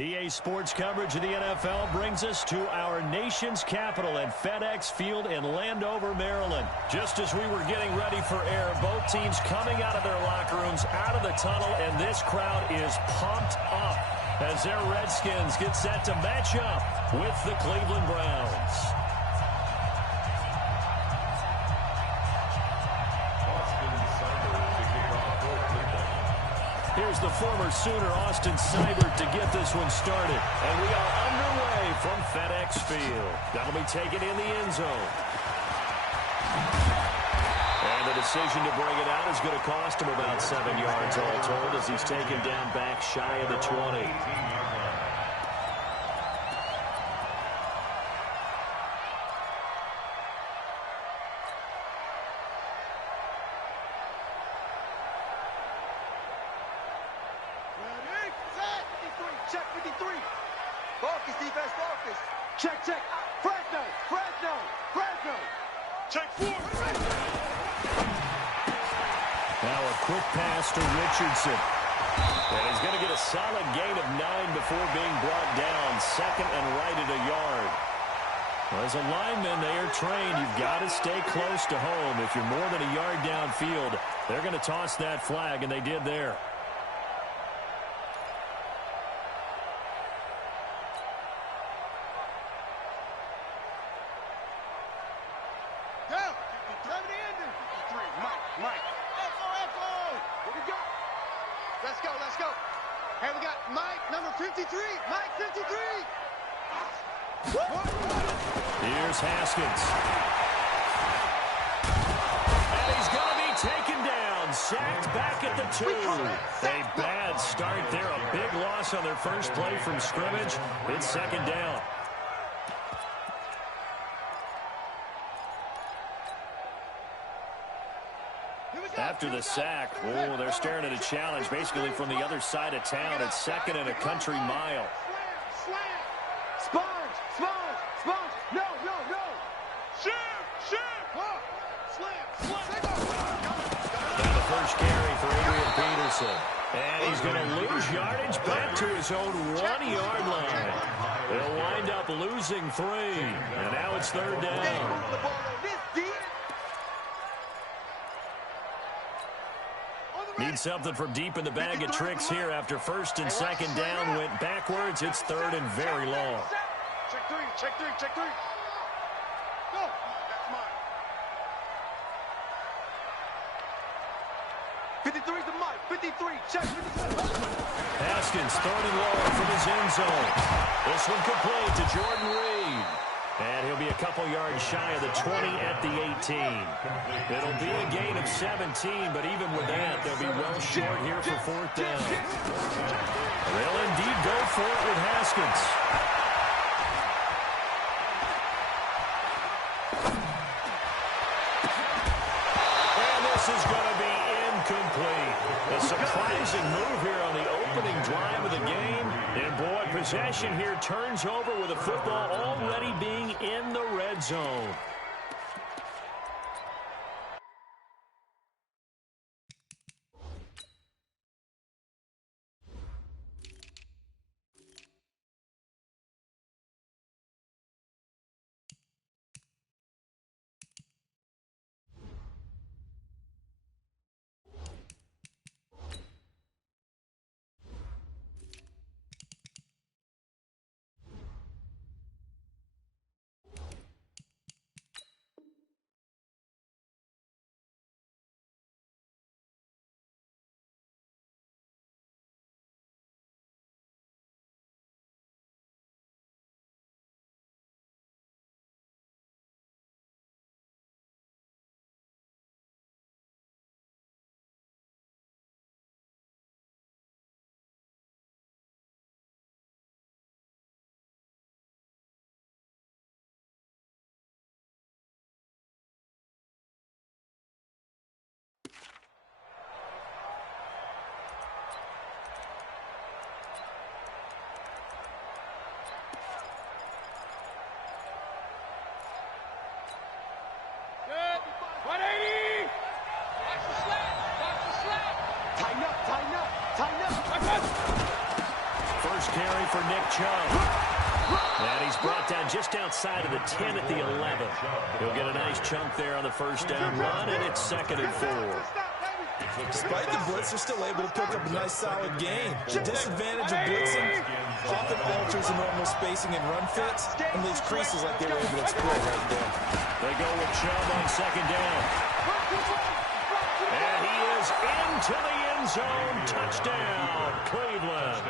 EA Sports coverage of the NFL brings us to our nation's capital at FedEx Field in Landover, Maryland. Just as we were getting ready for air, both teams coming out of their locker rooms, out of the tunnel, and this crowd is pumped up as their Redskins get set to match up with the Cleveland Browns. Here's the former Sooner, Austin Seibert, to get this one started. And we are underway from FedEx Field. That'll be taken in the end zone. And the decision to bring it out is going to cost him about 7 yards all told as he's taken down back shy of the 20. Check 53. Focus, defense, focus. Check. Fresno. Check 4. Now a quick pass to Richardson. And he's going to get a solid gain of 9 before being brought down. Second and right at a yard. Well, as a lineman, they are trained. You've got to stay close to home. If you're more than a yard downfield, they're going to toss that flag, and they did there. Mike. Echo. Here we go. Let's go. Hey, we got Mike, number 53. Mike, 53. Here's Haskins. And he's going to be taken down. Sacked back at the 2. A bad start there. A big loss on their first play from scrimmage. It's second down. After the sack, they're staring at a challenge basically from the other side of town. It's second and a country mile. Sponge. No. Shoot. Slam. And the first carry for Adrian Peterson. And he's going to lose yardage back to his own 1-yard line. They'll wind up losing 3. And now it's third down. Need something from deep in the bag of tricks here after first and second down went backwards. It's third and very long. Check three. Go. That's mine. 53's the Mike. 53. Check 53. Haskins, third and long from his end zone. This one complete to Jordan Reed. And he'll be a couple yards shy of the 20 at the 18. It'll be a gain of 17, but even with that, they'll be well short here for fourth down. They'll indeed go for it with Haskins. And this is going to be incomplete. A surprising move here on the opening drive of the game. And boy, possession here turns over with the football already being in the red zone. carry for Nick Chubb. And he's brought down just outside of the 10 at the 11. He'll get a nice chunk there on the first down run, and it's 2nd and 4. Despite the blitz, they're still able to pick up a nice, solid gain. The disadvantage of blitzing often alters the normal spacing and run fits and leaves creases like they were able to exploit right there. They go with Chubb on 2nd down. And he is into the end zone. Touchdown, Cleveland.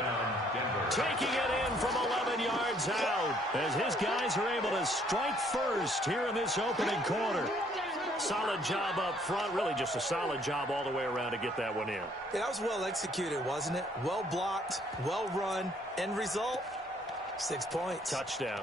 Taking it in from 11 yards out as his guys are able to strike first here in this opening quarter. Solid job up front, really just a solid job all the way around to get that one in. Yeah, that was well executed, wasn't it? Well blocked, well run. End result, 6 points. Touchdown.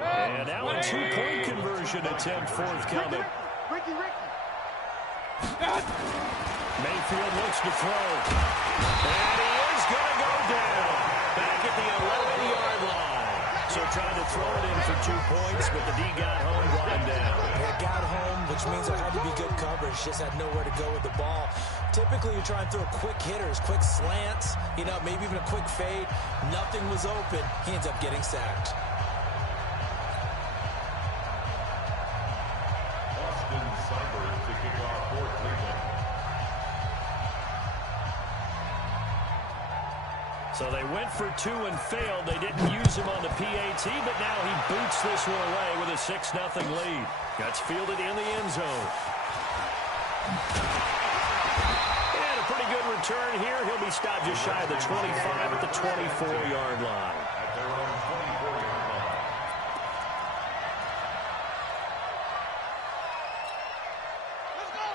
And now a 2-point conversion attempt forthcoming. Mayfield looks to throw. And he is going to go down. Back at the 11-yard line. So trying to throw it in for 2 points, but the D got home, brought him down. It got home, which means there had to be good coverage. Just had nowhere to go with the ball. Typically, you're trying to throw quick hitters, quick slants, maybe even a quick fade. Nothing was open. He ends up getting sacked. So they went for 2 and failed. They didn't use him on the PAT, but now he boots this one away with a 6-0 lead. That's fielded in the end zone. And a pretty good return here. He'll be stopped just shy of the 25 at the 24-yard line. At their own 24-yard line.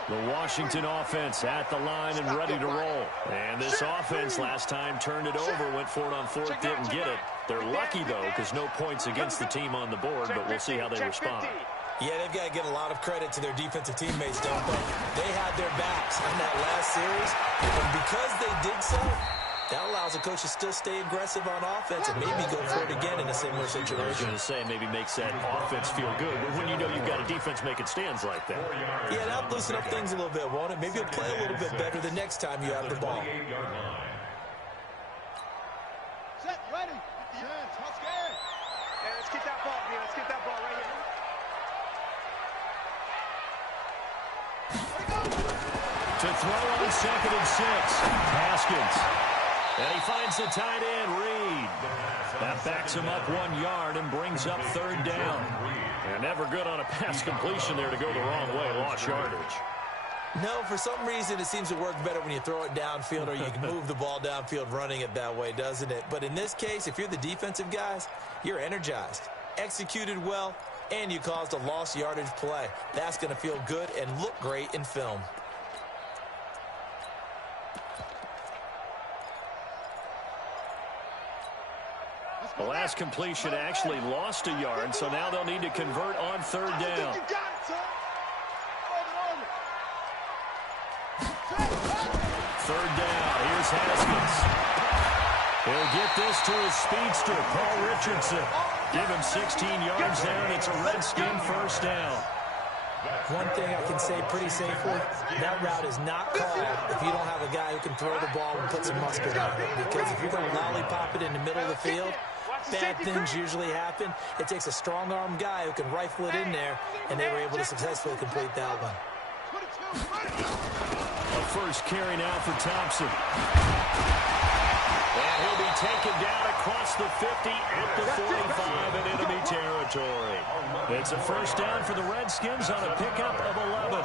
The Washington offense at the line and ready to roll. And this offense last time turned it over, went for it on 4th, didn't get it. They're lucky, though, because no points against the team on the board, but we'll see how they respond. Yeah, they've got to get a lot of credit to their defensive teammates, don't they? They had their backs on that last series, and because they did so, that allows a coach to still stay aggressive on offense and maybe go for it again in a similar situation. I was going to say maybe makes that offense feel good, but when you know you've got a defense making stands like that. Yeah, that'll loosen up things a little bit, won't it? Maybe you'll play a little bit better the next time you have the ball. Set, ready. Yes, let's get it. Yeah, let's get that ball here. Let's get that ball right here. To throw on 2nd and 6, Haskins. And he finds the tight end, Reed. That backs him up 1 yard and brings up 3rd down. And never good on a pass completion there to go the wrong way, lost yardage. No, for some reason it seems to work better when you throw it downfield or you can move the ball downfield running it that way, doesn't it? But in this case, if you're the defensive guys, you're energized, executed well, and you caused a lost yardage play. That's going to feel good and look great in film. The last completion actually lost a yard, so now they'll need to convert on 3rd down. Third down, here's Haskins. He'll get this to his speedster, Paul Richardson. Give him 16 yards there, and it's a Redskin first down. One thing I can say pretty safely, that route is not called if you don't have a guy who can throw the ball and put some muscle on it. Because if you're going to lollipop it in the middle of the field, bad things usually happen. It takes a strong-arm guy who can rifle it in there, and they were able to successfully complete that one. A first carry now for Thompson. And he'll be taken down across the 50 at the 45 in enemy territory. It's a first down for the Redskins on a pickup of 11.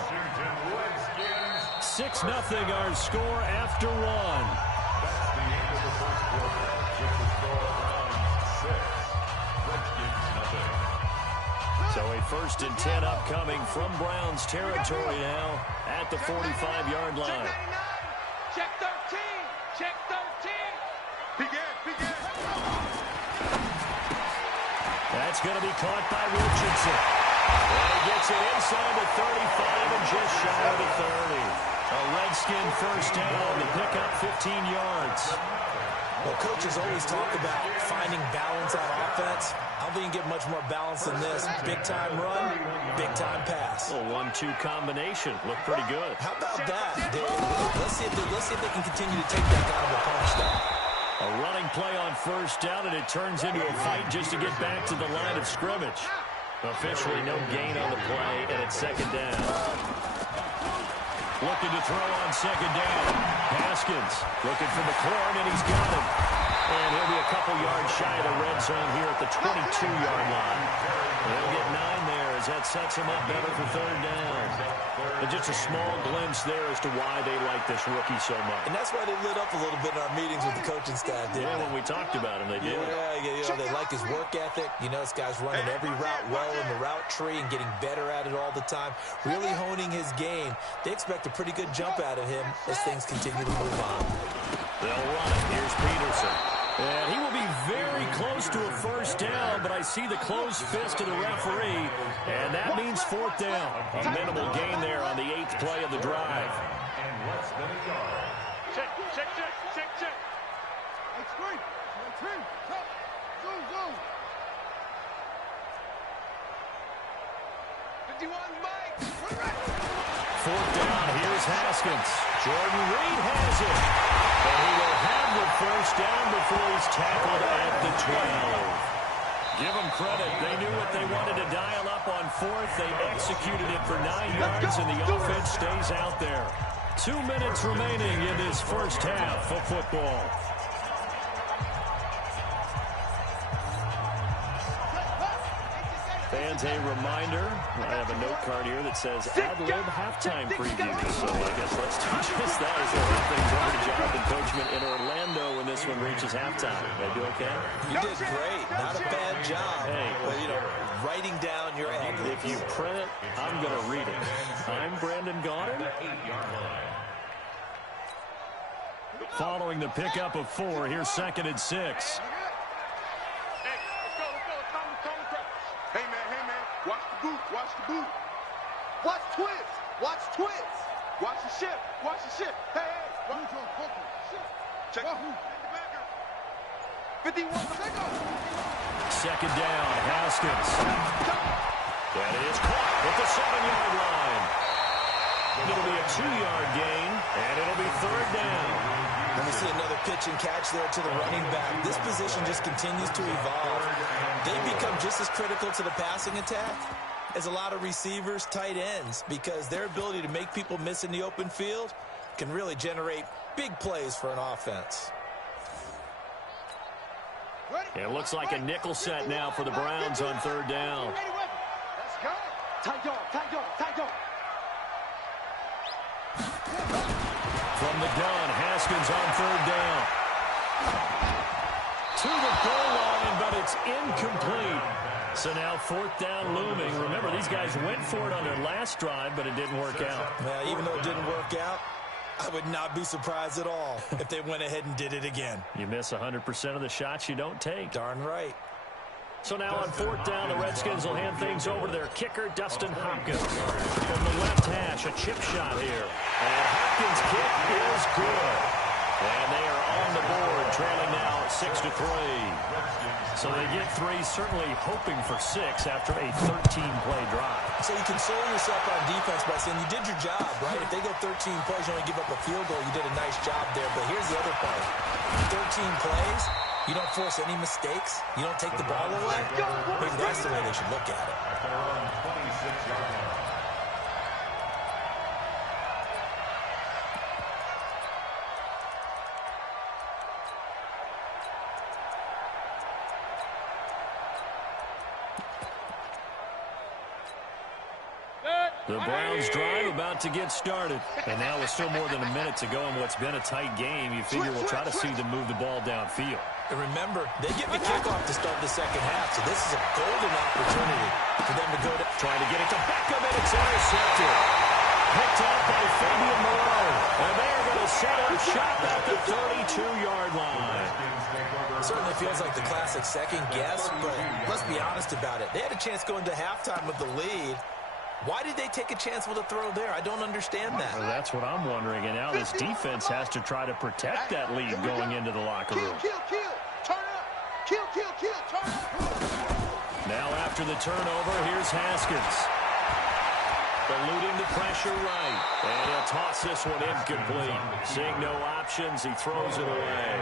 6-0 our score after 1. So a 1st and 10 upcoming from Browns territory now at the 45-yard line. Check 13. Check 13. Begin. That's going to be caught by Richardson. And he gets it inside the 35 and just shy of the 30. A Redskin first down to pick up 15 yards. Well, coaches always talk about finding balance on offense. I don't think you can get much more balance than this. Big-time run, big-time pass. A 1-2 combination. Looked pretty good. How about that? Let's see if they can continue to take that kind of a punch, though. A running play on first down, and it turns into a fight just to get back to the line of scrimmage. Officially no gain on the play, and it's second down. Looking to throw on second down. Haskins looking for McLaurin, and he's got him. And he'll be a couple yards shy of the red zone here at the 22-yard line. They'll get 9 there as that sets him up better for third down. And just a small glimpse there as to why they like this rookie so much. And that's why they lit up a little bit in our meetings with the coaching staff, didn't they? When we talked about him, they did. Yeah, they like his work ethic. You know, this guy's running every route well in the route tree and getting better at it all the time, really honing his game. They expect a pretty good jump out of him as things continue to move on. They'll run it. Here's Peterson. And he will be very close to a first down, but I see the closed fist of the referee, and that means fourth down. A minimal gain there on the 8th play of the drive. And less than a yard. Check. It's free. 51 Mike. Fourth down, here's Haskins. Jordan Reed has it. And he will have the first down before he's tackled at the 12. Give them credit. They knew what they wanted to dial up on fourth. They executed it for 9 yards, and the offense stays out there. 2 minutes remaining in this first half of football. Fans, a reminder, I have a note card here that says ad-lib halftime preview. So I guess let's do just that as we hand things over to Jonathan Coachman in Orlando when this one reaches halftime. Did I do okay? You did great. Not a bad job. Hey. But, you know, writing down your ad. If you print it, I'm going to read it. I'm Brandon Gaudin. Following the pickup of 4, here's 2nd and 6. Watch the boot. Watch twist. Watch the shift. Hey. Check. 51. Second down, Haskins. That is caught at the 7-yard line. It'll be a 2-yard gain, and it'll be third down. Let me see another pitch and catch there to the running back. This position just continues to evolve. They've become just as critical to the passing attack as a lot of receivers, tight ends, because their ability to make people miss in the open field can really generate big plays for an offense. It looks like a nickel set now for the Browns on third down. Let's go. Tight dog. From the gun, Haskins on third down. To the goal line, but it's incomplete. So now fourth down looming. Remember, these guys went for it on their last drive, but it didn't work out. Now, even though it didn't work out, I would not be surprised at all if they went ahead and did it again. You miss 100% of the shots you don't take. Darn right. So now on fourth down, the Redskins will hand things over to their kicker, Dustin Hopkins. From the left hash, a chip shot here. And Hopkins' kick is good. And they are on the board, trailing now 6-3. So they get 3, certainly hoping for 6 after a 13-play drive. So you console yourself on defense by saying you did your job, right? If they go 13 plays, you only give up a field goal, you did a nice job there. But here's the other part. 13 plays, you don't force any mistakes, you don't take the ball away. Maybe that's the way they should look at it. The Browns drive about to get started. And now with still more than a minute to go in what's been a tight game, you figure we'll try to see them move the ball downfield. And remember, they get the kickoff to start the second half, so this is a golden opportunity for them to go to... Trying to get it to Beckham, and it's intercepted. Picked up by Fabian Moreau. And they're going to set up shop at the 32-yard line. It certainly feels like the classic second guess, but let's be honest about it. They had a chance going to halftime with the lead, Why did they take a chance with a throw there? I don't understand that. Well, that's what I'm wondering. And now this defense has to try to protect that lead going into the locker room. Kill, turn up. Kill, turn up. Now after the turnover, here's Haskins. Eluding the pressure right. And he'll toss this one incomplete. Seeing no options, he throws it away.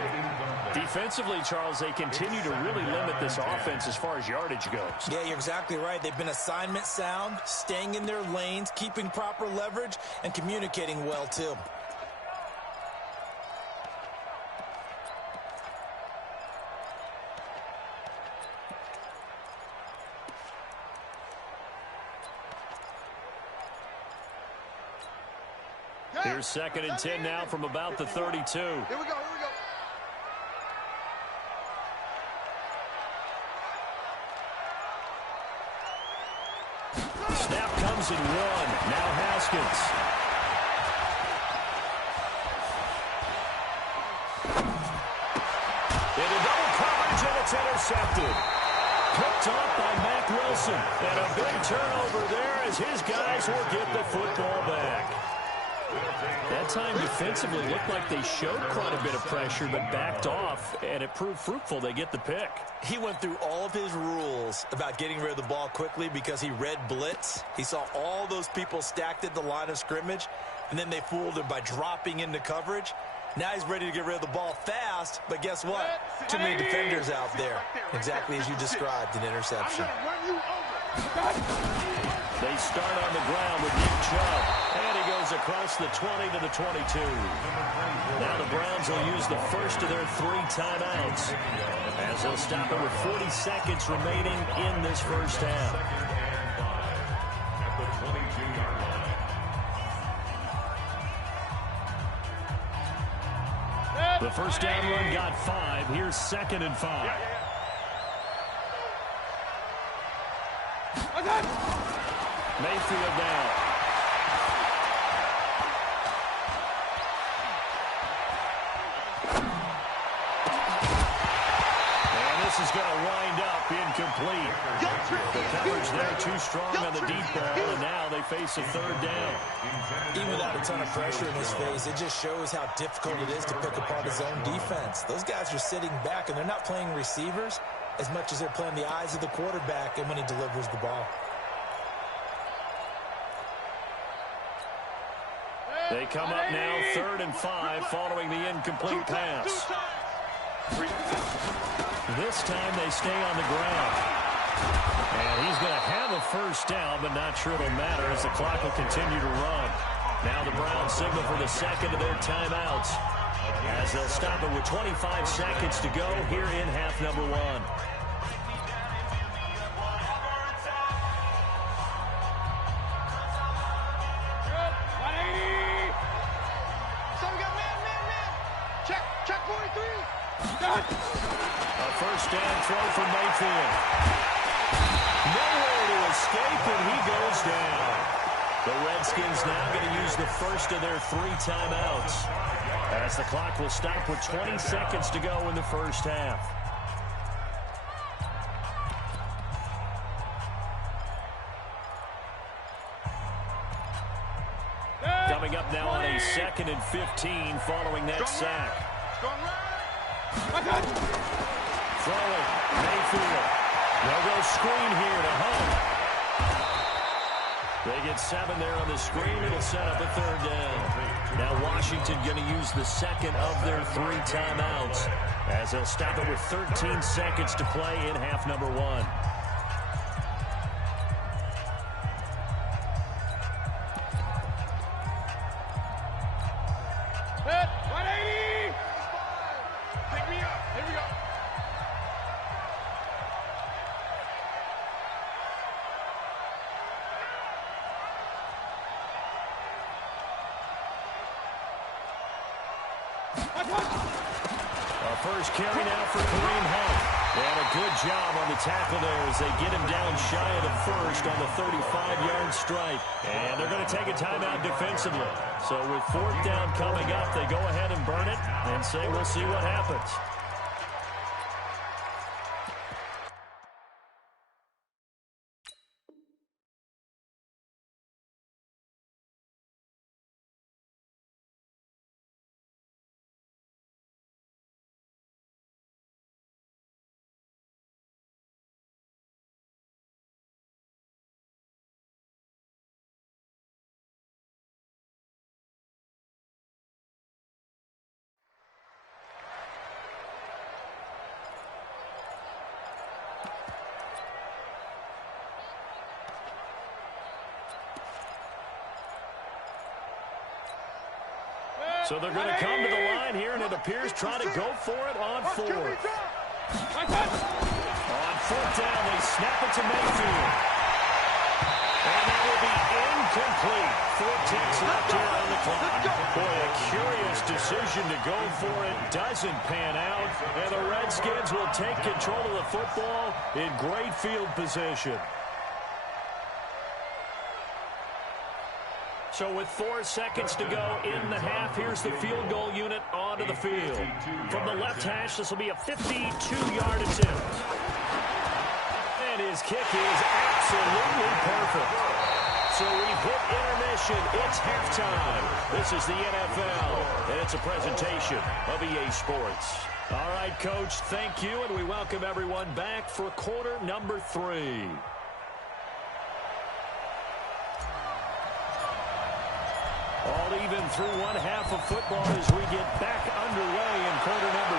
Defensively, Charles, they continue to really limit this offense as far as yardage goes. Yeah, you're exactly right. They've been assignment sound, staying in their lanes, keeping proper leverage, and communicating well, too. Here's 2nd and 10 now from about the 32. Here we go. Snap comes in 1. Now Haskins. Into double coverage, and it's intercepted. Picked off by Mack Wilson. And a big turnover there as his guys will get the football back. That time defensively looked like they showed quite a bit of pressure but backed off, and it proved fruitful. They get the pick. He went through all of his rules about getting rid of the ball quickly because he read blitz. He saw all those people stacked at the line of scrimmage, and then they fooled him by dropping into coverage. Now he's ready to get rid of the ball fast, but guess what? Too many defenders out there. Exactly as you described, an interception. They start on the ground with Nick Chubb, and he goes across the 20 to the 22. Now the Browns will use the first of their 3 timeouts as they'll stop it with 40 seconds remaining in this first half. At the 22-yard line. The first down run got 5. Here's 2nd and 5. Mayfield down. And this is going to wind up incomplete. The coverage there too strong on the deep ball, and now they face a 3rd down. Even without a ton of pressure in his face, it just shows how difficult it is to pick apart his own defense. Those guys are sitting back, and they're not playing receivers as much as they're playing the eyes of the quarterback and when he delivers the ball. They come up now 3rd and 5 following the incomplete pass. This time they stay on the ground. And he's going to have a first down, but not sure it'll matter as the clock will continue to run. Now the Browns signal for the 2nd of their timeouts as they'll stop it with 25 seconds to go here in half number 1. A first down throw for Mayfield. Nowhere to escape, and he goes down. The Redskins now going to use the first of their 3 timeouts as the clock will stop with 20 seconds to go in the first half. Coming up now on a 2nd and 15 following that sack. Throwing, Mayfield. They'll go screen here to Hunt. They get 7 there on the screen. It'll set up a 3rd down. Now Washington going to use the 2nd of their 3 timeouts as they'll stop it with 13 seconds to play in half number 1. A first carry now for Kareem Hunt. And a good job on the tackle there as they get him down shy of the first on the 35-yard strike. And they're going to take a timeout defensively. So with 4th down coming up, they go ahead and burn it and say we'll see what happens. So they're going to come to the line here, and it appears trying to go for it on fourth. On fourth down, they snap it to Mayfield. And that will be incomplete. 4 ticks left here on the clock. Boy, a curious decision to go for it. Doesn't pan out. And the Redskins will take control of the football in great field position. So with 4 seconds to go in the half, here's the field goal unit onto the field. From the left hash, this will be a 52-yard attempt. And his kick is absolutely perfect. So we've hit intermission. It's halftime. This is the NFL, and it's a presentation of EA Sports. All right, Coach, thank you, and we welcome everyone back for quarter number 3. All even through one half of football as we get back underway in quarter number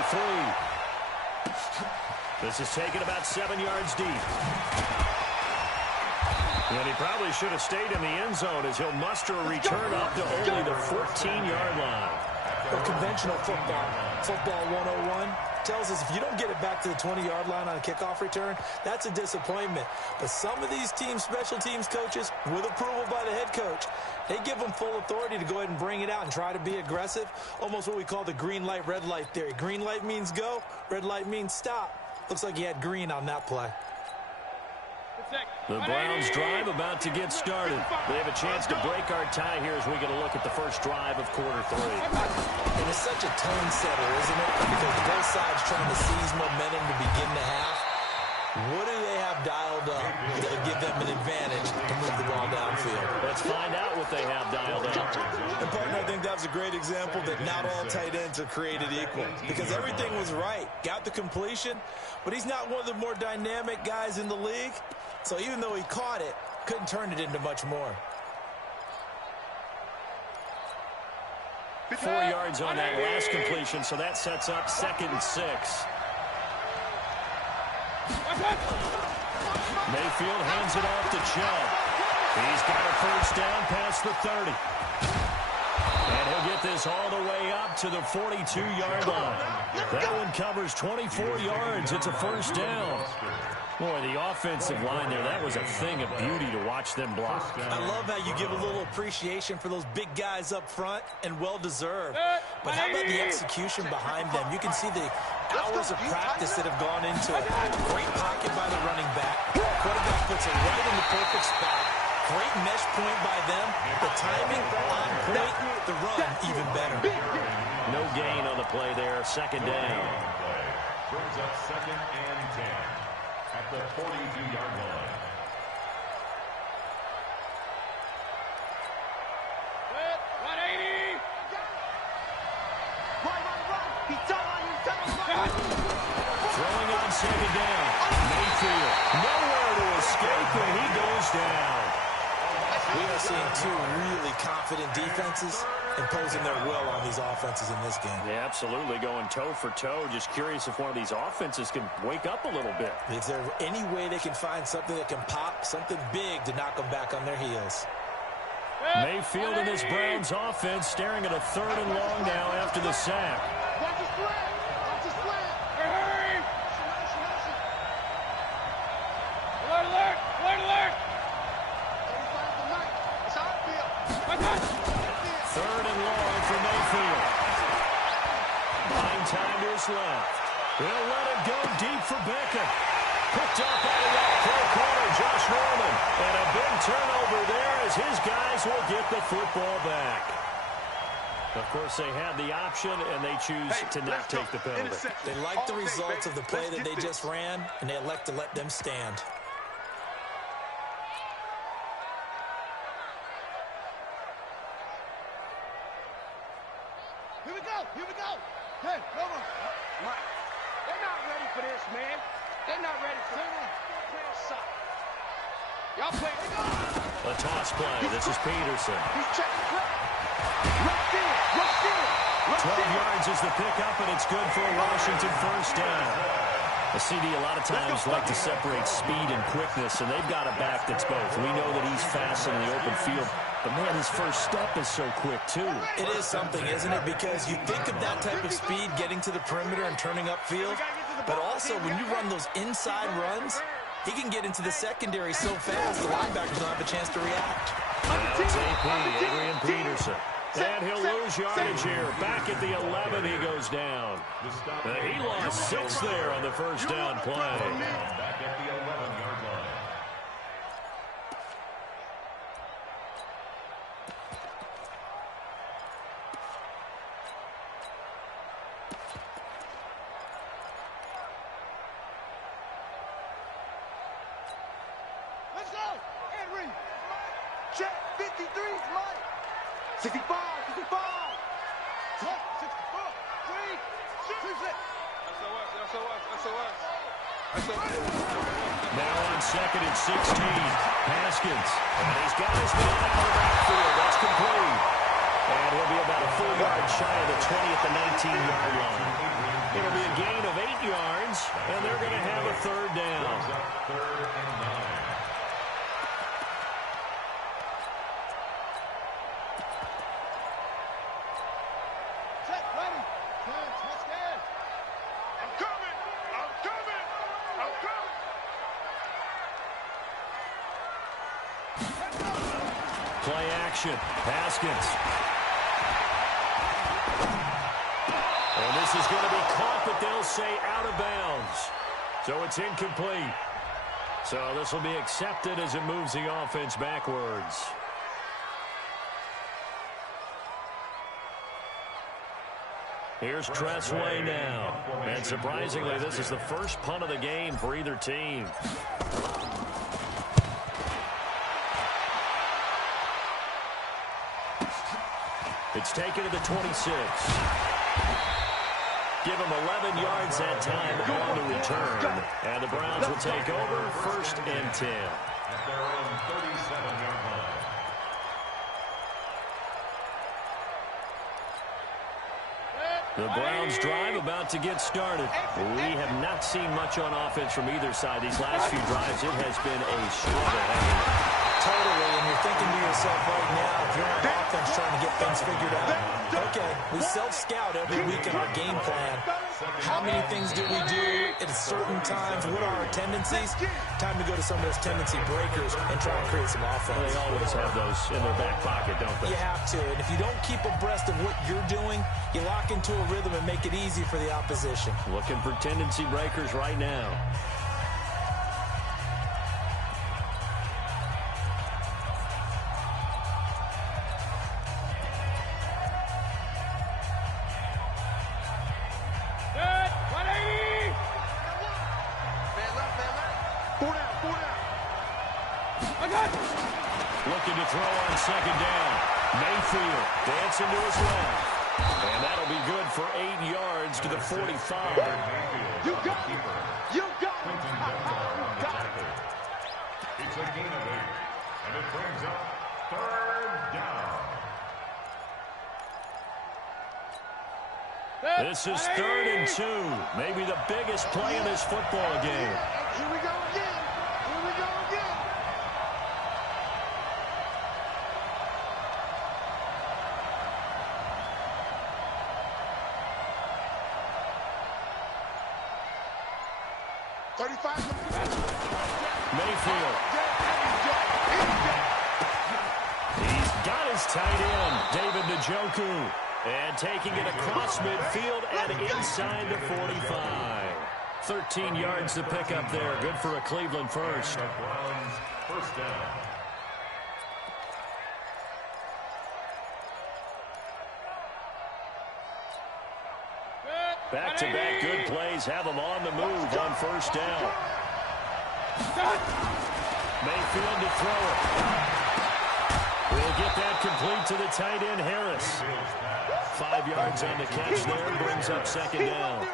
3. This is taken about 7 yards deep. And he probably should have stayed in the end zone as he'll muster a return up to only the 14-yard line. Well, conventional football 101, tells us if you don't get it back to the 20-yard line on a kickoff return, that's a disappointment. But some of these special teams coaches, with approval by the head coach, they give them full authority to go ahead and bring it out and try to be aggressive, almost what we call the green light, red light theory. Green light means go, red light means stop. Looks like he had green on that play. The Browns drive about to get started. They have a chance to break our tie here as we get a look at the first drive of quarter 3. And it's such a tone setter, isn't it? Because both sides trying to seize momentum to begin the half. What do they have dialed up that'll give them an advantage to move the ball downfield? Let's find out what they have dialed up. And, partner, I think that was a great example that not all tight ends are created equal. Because everything was right. Got the completion, but he's not one of the more dynamic guys in the league. So even though he caught it, couldn't turn it into much more. 4 yards on that last completion, so that sets up 2nd and 6. Mayfield hands it off to Chubb. He's got a first down past the 30. And he'll get this all the way up to the 42-yard line. That one covers 24 yards. It's a first down. Boy, the offensive line there, that was a thing of beauty to watch them block. I love how you give a little appreciation for those big guys up front, and well-deserved. But how about the execution behind them? You can see the hours of practice that have gone into it. Great pocket by the running back. Quarterback puts it right in the perfect spot. Great mesh point by them. The timing on point. The run even better. No gain on the play there. 2nd down. Brings up 2nd and 10 at the 42-yard line. Throwing on 2nd down. Mayfield nowhere to escape, and he goes down. We are seeing 2 really confident defenses imposing their will on these offenses in this game. Yeah, absolutely, going toe for toe. Just curious if one of these offenses can wake up a little bit. Is there any way they can find something that can pop, something big to knock them back on their heels? Mayfield and this Browns offense staring at a 3rd and long now after the sack. Watch his flag. Watch his flag. Hurry. Alert, alert. Alert, alert. 3rd and long for Mayfield. 9 time to his left. He'll let it go deep for Beckham. Picked up by the right corner, Josh Norman. And a big turnover there as his guys will get the football back. Of course, they had the option, and they choose to not take the penalty. They like the results of the play that they just ran, and they elect to let them stand. Here we go. Here we go. Hey, come on. Mike, they're not ready for this, man. They're not ready for this. Y'all play. A toss play. This is Peterson. He's checking play. Rushed in. Rushed in. 12 yards is the pickup, and it's good for a Washington first down. The CD a lot of times like to separate speed and quickness, and they've got a back that's both. We know that he's fast in the open field. But, man, his first step is so quick, too. It is something, isn't it? Because you think of that type of speed getting to the perimeter and turning upfield, but also when you run those inside runs, he can get into the secondary so fast the linebackers don't have a chance to react. Now it's AP, Adrian Peterson. And he'll lose yardage here. Back at the 11, he goes down. He lost 6 there on the first down play. Back at the 11-yard line. Let's go! Henry! Check! 53, Mike! 65! 65! 64! 3! 6! Now on second and 16, Haskins. And he's got his man out of the backfield. That's complete. And he'll be about a full yard shy of the 20 at the 19-yard line. It'll be a gain of 8 yards, and they're going to have a third down. Third and 9. Check! Ready! Touchdown! I'm coming! I'm coming! I'm coming! Play action. Haskins. And this is going to be caught, but they'll say out of bounds. So it's incomplete. So this will be accepted as it moves the offense backwards. Here's Tressway now. And surprisingly, this is the first punt of the game for either team. It's taken to the 26. Give him 11 yards that time on the return. And the Browns will take over first and 10. At their own 37-yard line. The Browns drive about to get started. We have not seen much on offense from either side these last few drives. It has been a struggle. Totally, and you're thinking to yourself right now, if you're on offense trying to get things figured out, okay, we self-scout every week in our game plan. How many things do we do at certain times? What are our tendencies? Time to go to some of those tendency breakers and try and create some offense. They always have those in their back pocket, don't they? You have to, and if you don't keep abreast of what you're doing, you lock into a rhythm and make it easy for the opposition. Looking for tendency breakers right now. Looking to throw on second down. Mayfield dancing to his left. And that'll be good for 8 yards to the 45. You got it! You got it! Got it! It's a gain of 8. And it brings up third down. This is 3rd and 2. Maybe the biggest play in this football game. Here we go again! Here we go again! Mayfield. He's got his tight end, David Njoku. And taking it across midfield and inside the 45. 13 yards to pick up there. Good for a Cleveland first. Browns first down. Back-to-back good plays have them on the move on first down. Mayfield to throw it. We'll get that complete to the tight end, Harris. 5 yards on the catch there, brings up second down.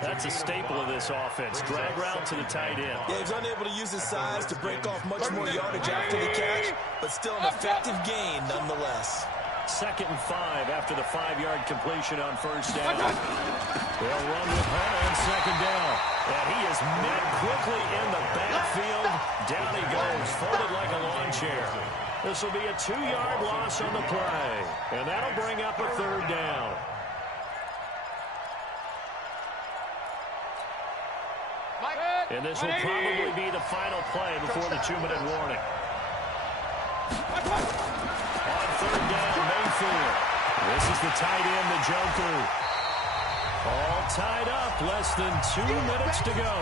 That's a staple of this offense. Drag route to the tight end. Yeah, he's unable to use his size to break off much more yardage after the catch, but still an effective gain nonetheless. 2nd and 5 after the 5-yard completion on first down. They'll run with Hunt on second down. And he is met quickly in the backfield. Down he goes, folded like a lawn chair. This will be a 2-yard loss on the play, and that'll bring up a 3rd down. And this will probably be the final play before the 2-minute warning. On 3rd down, Mayfield. This is the tight end, the Joker. All tied up, less than 2 minutes to go.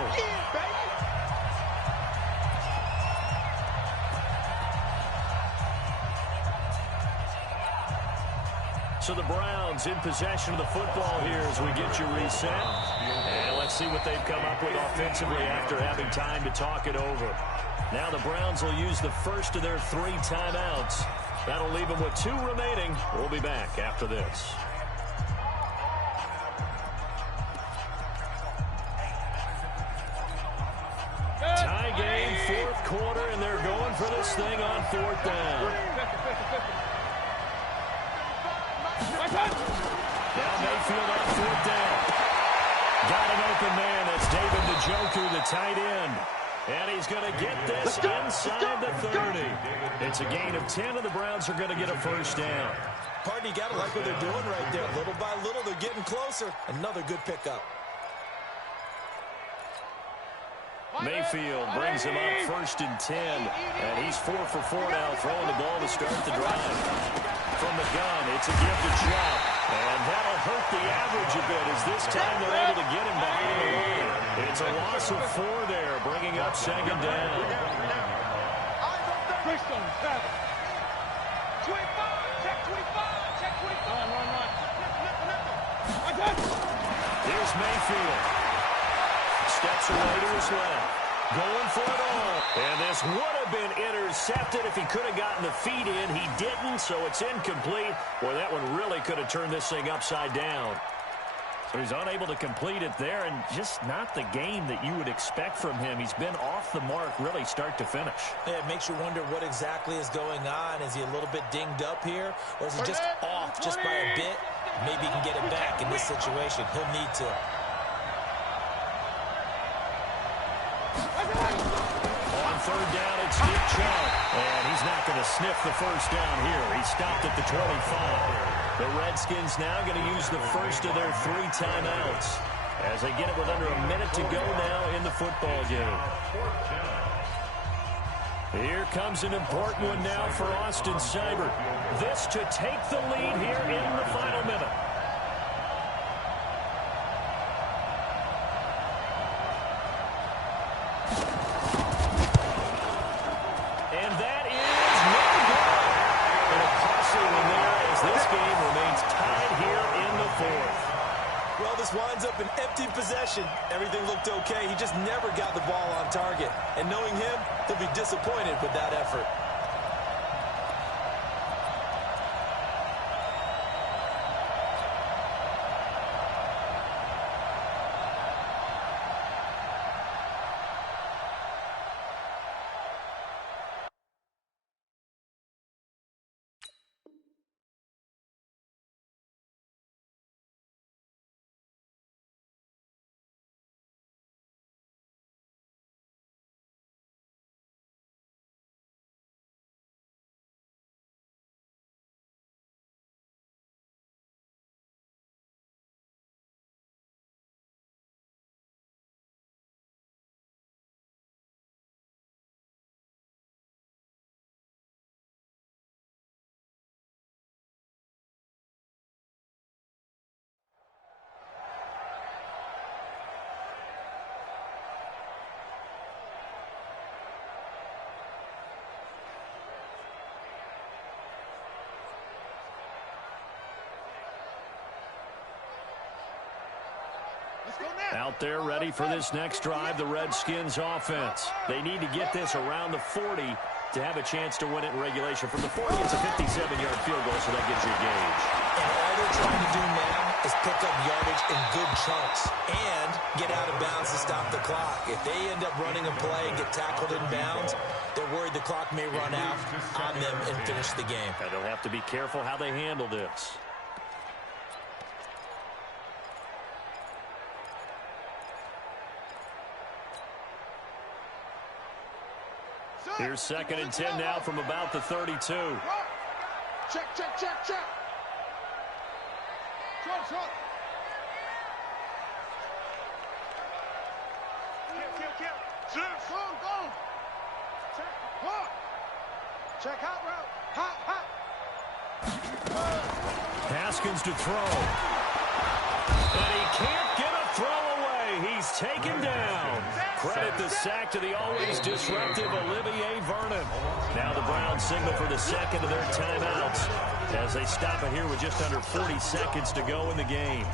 So the Browns in possession of the football here as we get you reset. And let's see what they've come up with offensively after having time to talk it over. Now the Browns will use the first of their 3 timeouts. That'll leave them with 2 remaining. We'll be back after this. Tie game, 4th quarter, and they're going for this thing on 4th down. Now Mayfield on 4th down. Got an open man. That's David the Joker, the tight end. And he's going to get this inside the 30. It's a gain of 10, and the Browns are going to get a 1st down. Pardon, you got to like what they're doing right there. Little by little, they're getting closer. Another good pickup. Mayfield brings him up 1st and 10. And he's 4 for 4 now, throwing the ball to start the drive. From the gun, it's a give to Chubb. And that'll hurt the average a bit as this time they're able to get him behind the line. It's a loss of 4 there, bringing up 2nd down. Here's Mayfield. Steps away to his left. Going for it all. And this would have been intercepted if he could have gotten the feet in. He didn't, so it's incomplete. Boy, that one really could have turned this thing upside down. So he's unable to complete it there, and just not the game that you would expect from him. He's been off the mark really start to finish. Yeah, it makes you wonder what exactly is going on. Is he a little bit dinged up here, or is he just off just by a bit? Maybe he can get it back in this situation. He'll need to. On 3rd down, it's Nick Chubb. And he's not going to sniff the 1st down here. He stopped at the 25. The Redskins now going to use the first of their 3 timeouts as they get it with under a minute to go now in the football game. Here comes an important one now for Austin Seibert. This to take the lead here in the final minute. And that is no good. And a costly one there as this game remains tied here in the 4th. Well, this winds up an empty possession. Everything looked okay. He just never got the ball on target. And knowing him, he'll be disappointed with that effort. Out there ready for this next drive, the Redskins offense. They need to get this around the 40 to have a chance to win it in regulation. From the 40, it's a 57-yard field goal, so that gives you a gauge. And all they're trying to do now is pick up yardage in good chunks and get out of bounds to stop the clock. If they end up running a play and get tackled in bounds, they're worried the clock may run out on them and finish the game. And they'll have to be careful how they handle this. Here's 2nd and 10 now from about the 32. Check, check, check, check. Trot, trot. Kill. Go, go. Check, hot. Check hot route. Hot. Haskins to throw. And he can't get a throw away. He's taken down. Credit the sack to the always disruptive Olivier Vernon. Now the Browns signal for the second of their timeouts as they stop it here with just under 40 seconds to go in the game.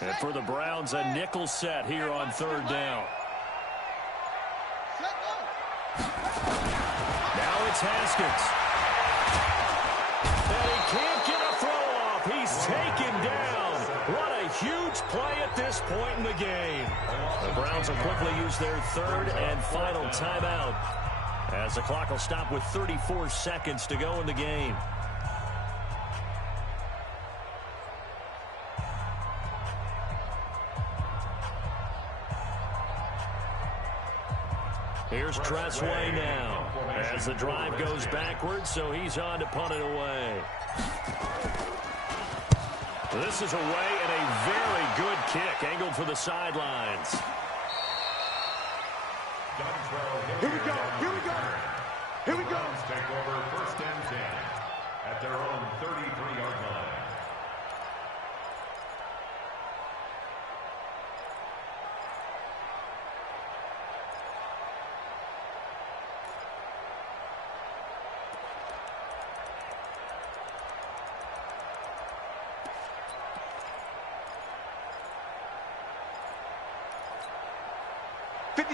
And for the Browns, a nickel set here on 3rd down. Now it's Haskins. And he can't get a throw off. He's taken down. What a huge play at this point in the game. The Browns will quickly use their 3rd and final timeout as the clock will stop with 34 seconds to go in the game. Here's Tressway now as the drive goes backwards, so he's on to punt it away. This is away and a very good kick angled for the sidelines. Here we go. Browns take over 1st and 10 at their own 33-yard line.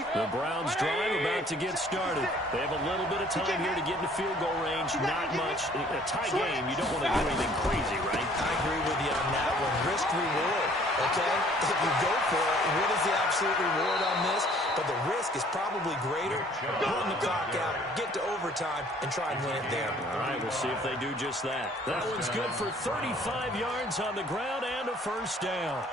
The Browns drive about to get started. They have a little bit of time here to get into field goal range. Not much. In a tie game, you don't want to do anything crazy, right? I agree with you on that one. Risk-reward, okay? If you go for it, what is the absolute reward on this? But the risk is probably greater. Run the clock out, get to overtime, and try and win it there. All right, we'll see if they do just that. That one's good for 35 yards on the ground and a 1st down.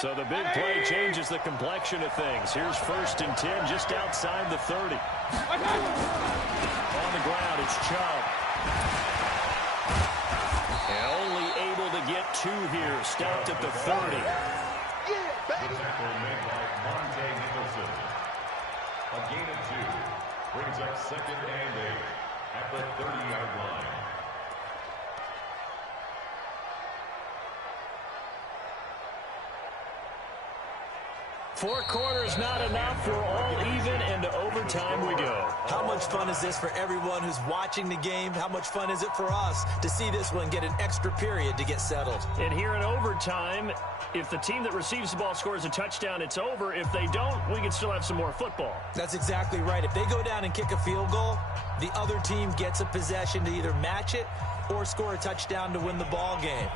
So the big play changes the complexion of things. Here's 1st and 10 just outside the 30. On the ground, it's Chubb. And only able to get 2 here. Stopped at the 30. The tackle made by Monte Nicholson. A gain of 2 brings up 2nd and 8 at the 30-yard line. 4 quarters not enough. We're all even, and to overtime we go. How much fun is this for everyone who's watching the game? How much fun is it for us to see this one get an extra period to get settled? And here in overtime, if the team that receives the ball scores a touchdown, it's over. If they don't, we can still have some more football. That's exactly right. If they go down and kick a field goal, the other team gets a possession to either match it or score a touchdown to win the ball game.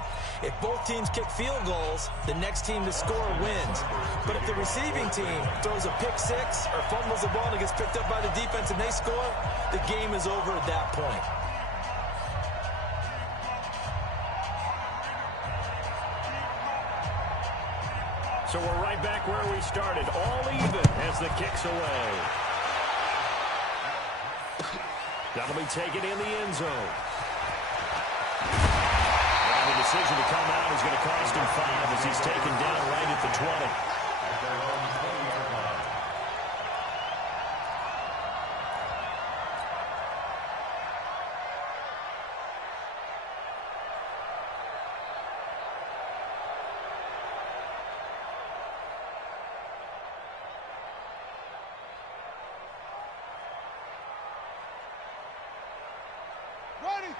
If both teams kick field goals, the next team to score wins. But if the receiving team throws a pick six or fumbles the ball and it gets picked up by the defense and they score, the game is over at that point. So we're right back where we started, all even as the kick's away. That'll be taken in the end zone. And the decision to come out is going to cost him 5 as he's taken down right at the 20.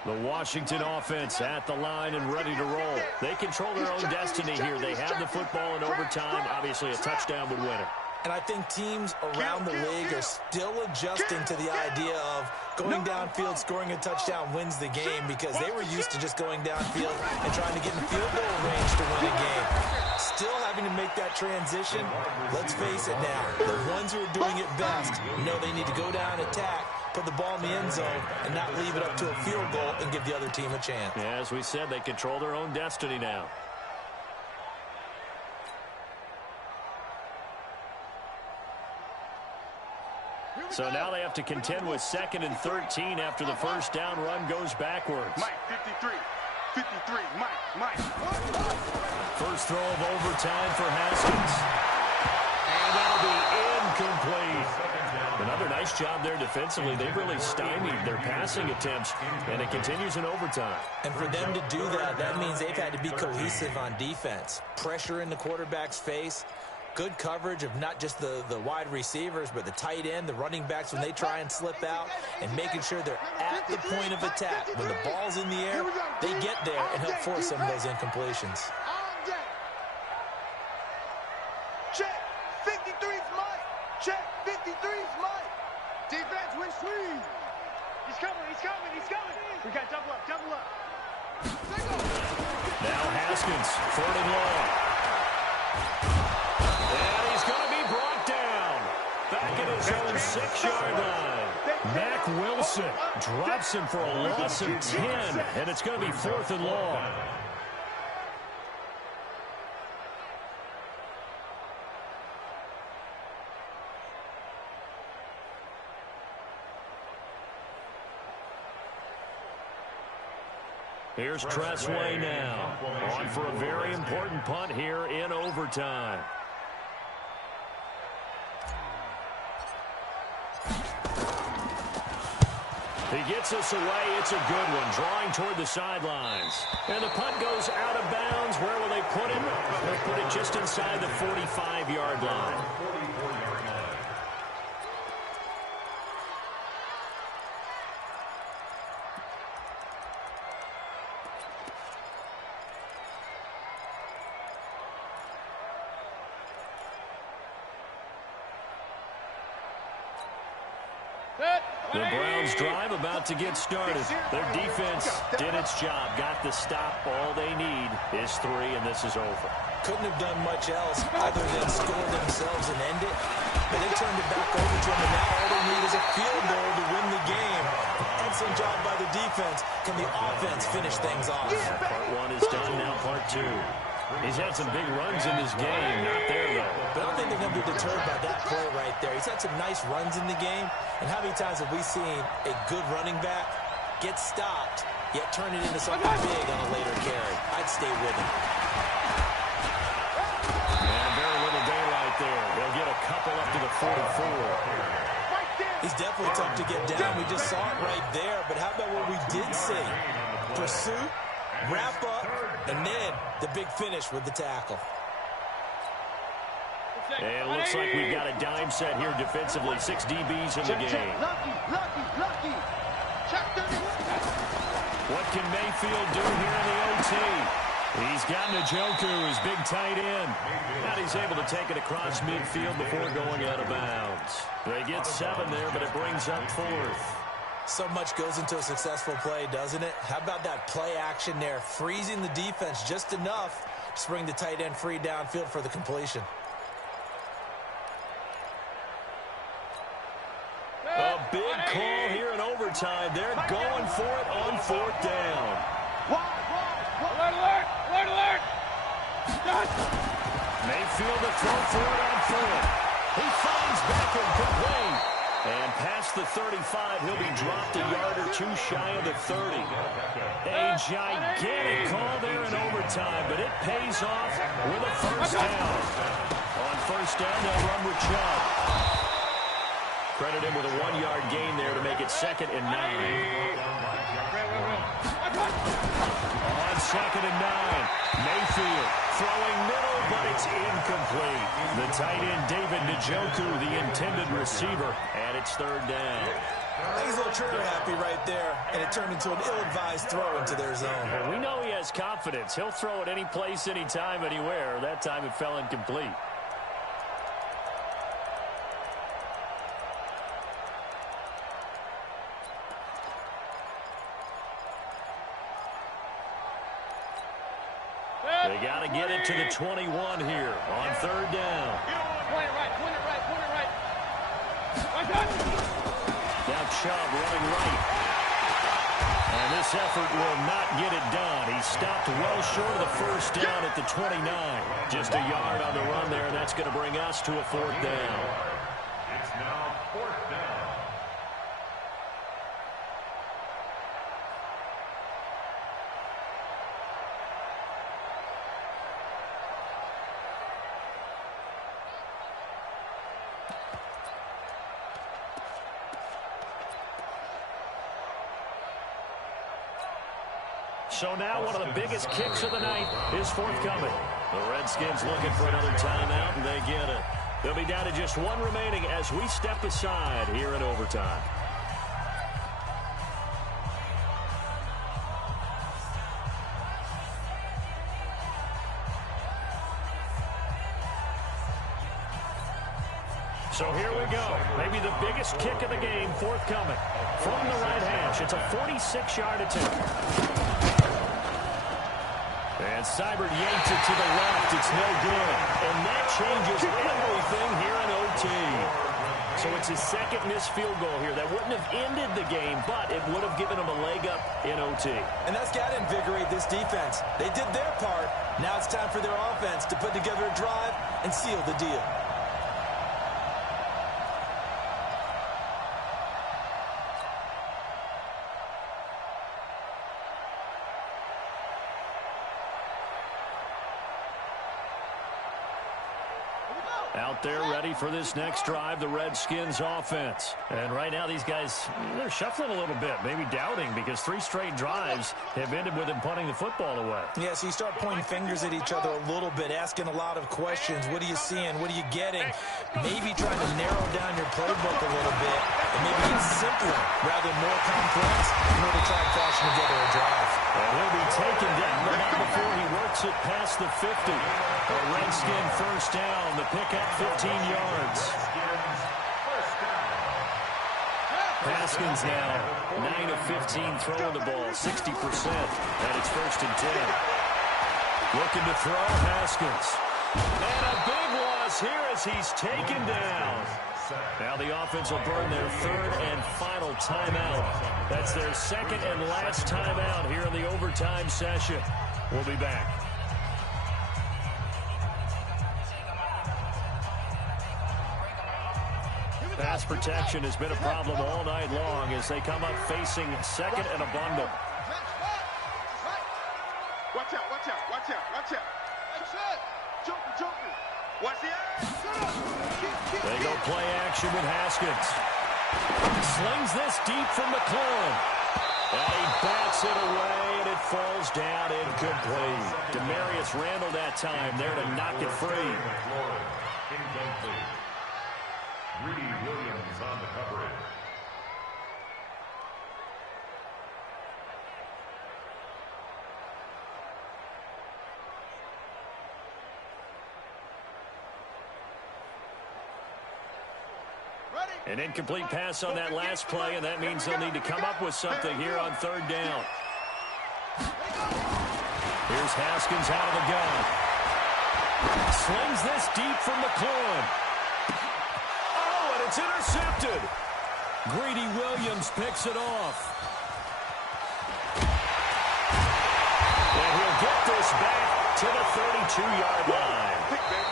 The Washington offense at the line and ready to roll. They control their own destiny here. They have the football in overtime. Obviously, a touchdown would win it. And I think teams around the league are still adjusting to the idea of going downfield, scoring a touchdown wins the game, because they were used to just going downfield and trying to get in field goal range to win a game. Still having to make that transition. Let's face it now, the ones who are doing it best know they need to go down, attack, put the ball in the end zone, and not leave it up to a field goal and give the other team a chance. Yeah, as we said, they control their own destiny now. So now they have to contend with 2nd and 13 after the first down run goes backwards. Mike, 53. 53, Mike. First throw of overtime for Haskins. And that'll be incomplete. Another nice job there defensively. They've really stymied their passing attempts, and it continues in overtime. And for them to do that, that means they've had to be cohesive on defense. Pressure in the quarterback's face. Good coverage of not just the wide receivers, but the tight end, the running backs when they try and slip out, and making sure they're at the point of attack. When the ball's in the air, they get there and help force some of those incompletions. Check, 53's Mike. Check, 53's Mike. Defense, we squeeze. He's coming. We got double up. Now Haskins, 3rd and long. And he's going to be brought down. Back at his own 6-yard line. Mack Wilson drops him for a loss of 10, and it's going to be 4th and long. Here's Tressway now, on for a very important punt here in overtime. He gets us away. It's a good one, drawing toward the sidelines. And the punt goes out of bounds. Where will they put it? They'll put it just inside the 45-yard line. The Browns drive about to get started. Their defense did its job, got the stop. All they need is 3, and this is over. Couldn't have done much else other than score themselves and end it. But they turned it back over to them, and now all they need is a field goal to win the game. Excellent job by the defense. Can the offense finish things off? Part 1 is done, now part 2. He's had some big runs in this game. Not there, though. But I don't think they're going to be deterred by that play right there. He's had some nice runs in the game. And how many times have we seen a good running back get stopped, yet turn it into something big on a later carry? I'd stay with him. And very little daylight there. They'll get a couple up to the 44. He's definitely tough to get down. We just saw it right there. But how about what we did see? Pursuit, wrap up, and then the big finish with the tackle. And it looks like we've got a dime set here defensively. 6 DBs in the game. Lucky. Check 31. What can Mayfield do here in the OT? He's got Njoku, his big tight end. And he's able to take it across midfield before going out of bounds. They get 7 there, but it brings up 4th. So much goes into a successful play, doesn't it? How about that play action there, freezing the defense just enough to bring the tight end free downfield for the completion. A big call here in overtime. They're going for it on 4th down. Alert! Mayfield to throw for it on 4th. He finds Beckham complete. And past the 35, he'll be dropped a yard or 2 shy of the 30. A gigantic call there in overtime, but it pays off with a first down. On first down, they'll run with Chubb. Credit him with a 1-yard gain there to make it 2nd and 9. On 2nd and 9, Mayfield throwing middle, but it's incomplete. The tight end, David Njoku, the intended receiver, and it's 3rd down. I think he's a little trigger happy right there, and it turned into an ill-advised throw into their zone. Well, we know he has confidence. He'll throw it any place, anytime, anywhere. That time it fell incomplete. They got to get it to the 21 here on third down. Point it right. Now Chubb running right. And this effort will not get it done. He stopped well short of the first down at the 29. Just a yard on the run there, and that's going to bring us to a fourth down. It's now fourth down. So now one of the biggest kicks of the night is forthcoming. The Redskins looking for another timeout, and they get it. They'll be down to just one remaining as we step aside here in overtime. So here we go. Maybe the biggest kick of the game forthcoming. From the right hash, it's a 46-yard attempt. And Seibert yanked it to the left. It's no good. And that changes everything here in OT. So it's his second missed field goal here. That wouldn't have ended the game, but it would have given him a leg up in OT. And that's got to invigorate this defense. They did their part. Now it's time for their offense to put together a drive and seal the deal. Out there ready for this next drive, the Redskins offense. And right now these guys, they're shuffling a little bit, maybe doubting, because 3 straight drives have ended with them punting the football away. Yeah, so you start pointing fingers at each other a little bit, asking a lot of questions. What are you seeing? What are you getting? Maybe trying to narrow down your playbook a little bit and maybe get simpler rather than more complex in order to try and fashion together a drive. And he'll be taken down, but not before he works it past the 50. A Redskin first down, the pickup 15 yards. Haskins now 9 of 15 throwing the ball, 60%, and it's first and 10. Looking to throw, Haskins. And a big loss here as he's taken down. Now the offense will burn their third and final timeout. That's their second and last timeout here in the overtime session. We'll be back. Pass protection has been a problem all night long as they come up facing second and a bundle. Watch out. That's it. Joker. Watch the action. They go play action with Haskins. Slings this deep from McLaurin. And he bats it away, and it falls down incomplete. Demarius Randall that time there to knock it free. Incomplete. Greedy Williams on the coverage. An incomplete pass on that last play, and that means they'll need to come up with something here on third down. Here's Haskins out of the gun. Slings this deep from McLaurin. Oh, and it's intercepted. Greedy Williams picks it off. And he'll get this back to the 32-yard line.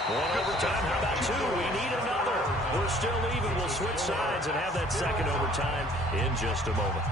One overtime, how about 2? We need another. We're still even. We'll switch sides and have that second overtime in just a moment.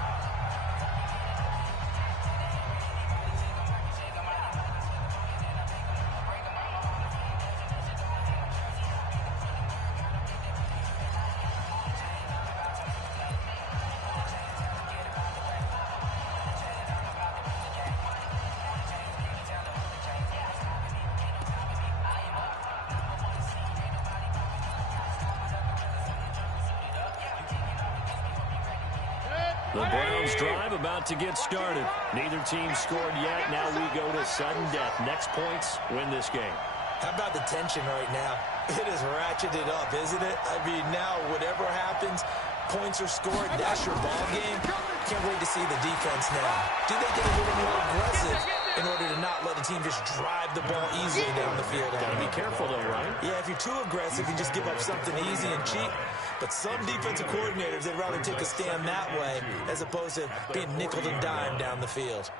The Browns drive about to get started. Neither team scored yet. Now we go to sudden death. Next points win this game. How about the tension right now? It is ratcheted up, isn't it? I mean, now whatever happens, points are scored. That's your ball game. Can't wait to see the defense now. Do they get a little more aggressive in order to not let a team just drive the ball easily down the field? Got to be careful, though, right? Yeah, if you're too aggressive, you just give up something easy and cheap. But some defensive coordinators, they'd rather take a stand that way as opposed to being nickeled and dimed down the field.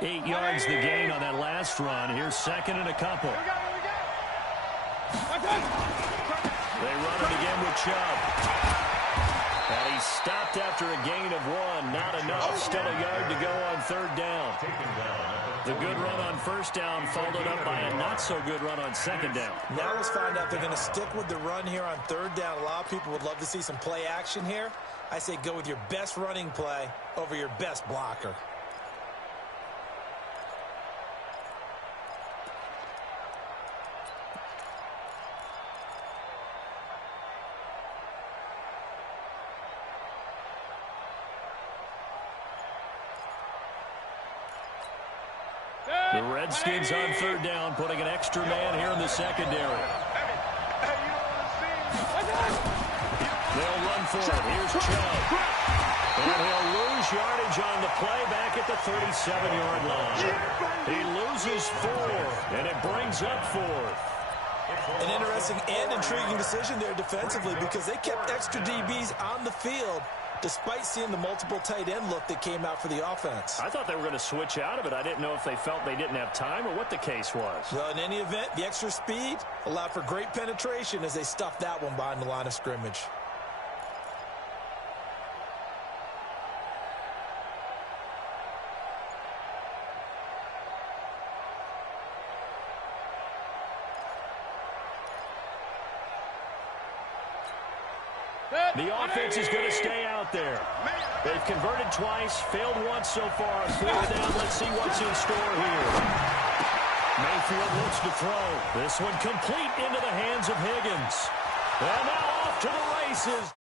Eight yards the gain on that last run. Here's second and a couple. They run it again with Chubb. And he's stopped after a gain of 1. Not enough. Still a yard to go on third down. The good run on first down followed up by a not-so-good run on second down. Now let's find out they're going to stick with the run here on third down. A lot of people would love to see some play action here. I say go with your best running play over your best blocker. The Redskins on third down, putting an extra man here in the secondary. They'll run for it. Here's Chubb. And he'll lose yardage on the play back at the 37-yard line. He loses 4, and it brings up 4th. An interesting and intriguing decision there defensively because they kept extra DBs on the field despite seeing the multiple tight end look that came out for the offense. I thought they were going to switch out of it. I didn't know if they felt they didn't have time or what the case was. Well, in any event, the extra speed allowed for great penetration as they stuffed that one behind the line of scrimmage. The offense is going to stay out there. They've converted twice, failed once so far. Fourth down, let's see what's in store here. Mayfield looks to throw. This one complete into the hands of Higgins. And now off to the races.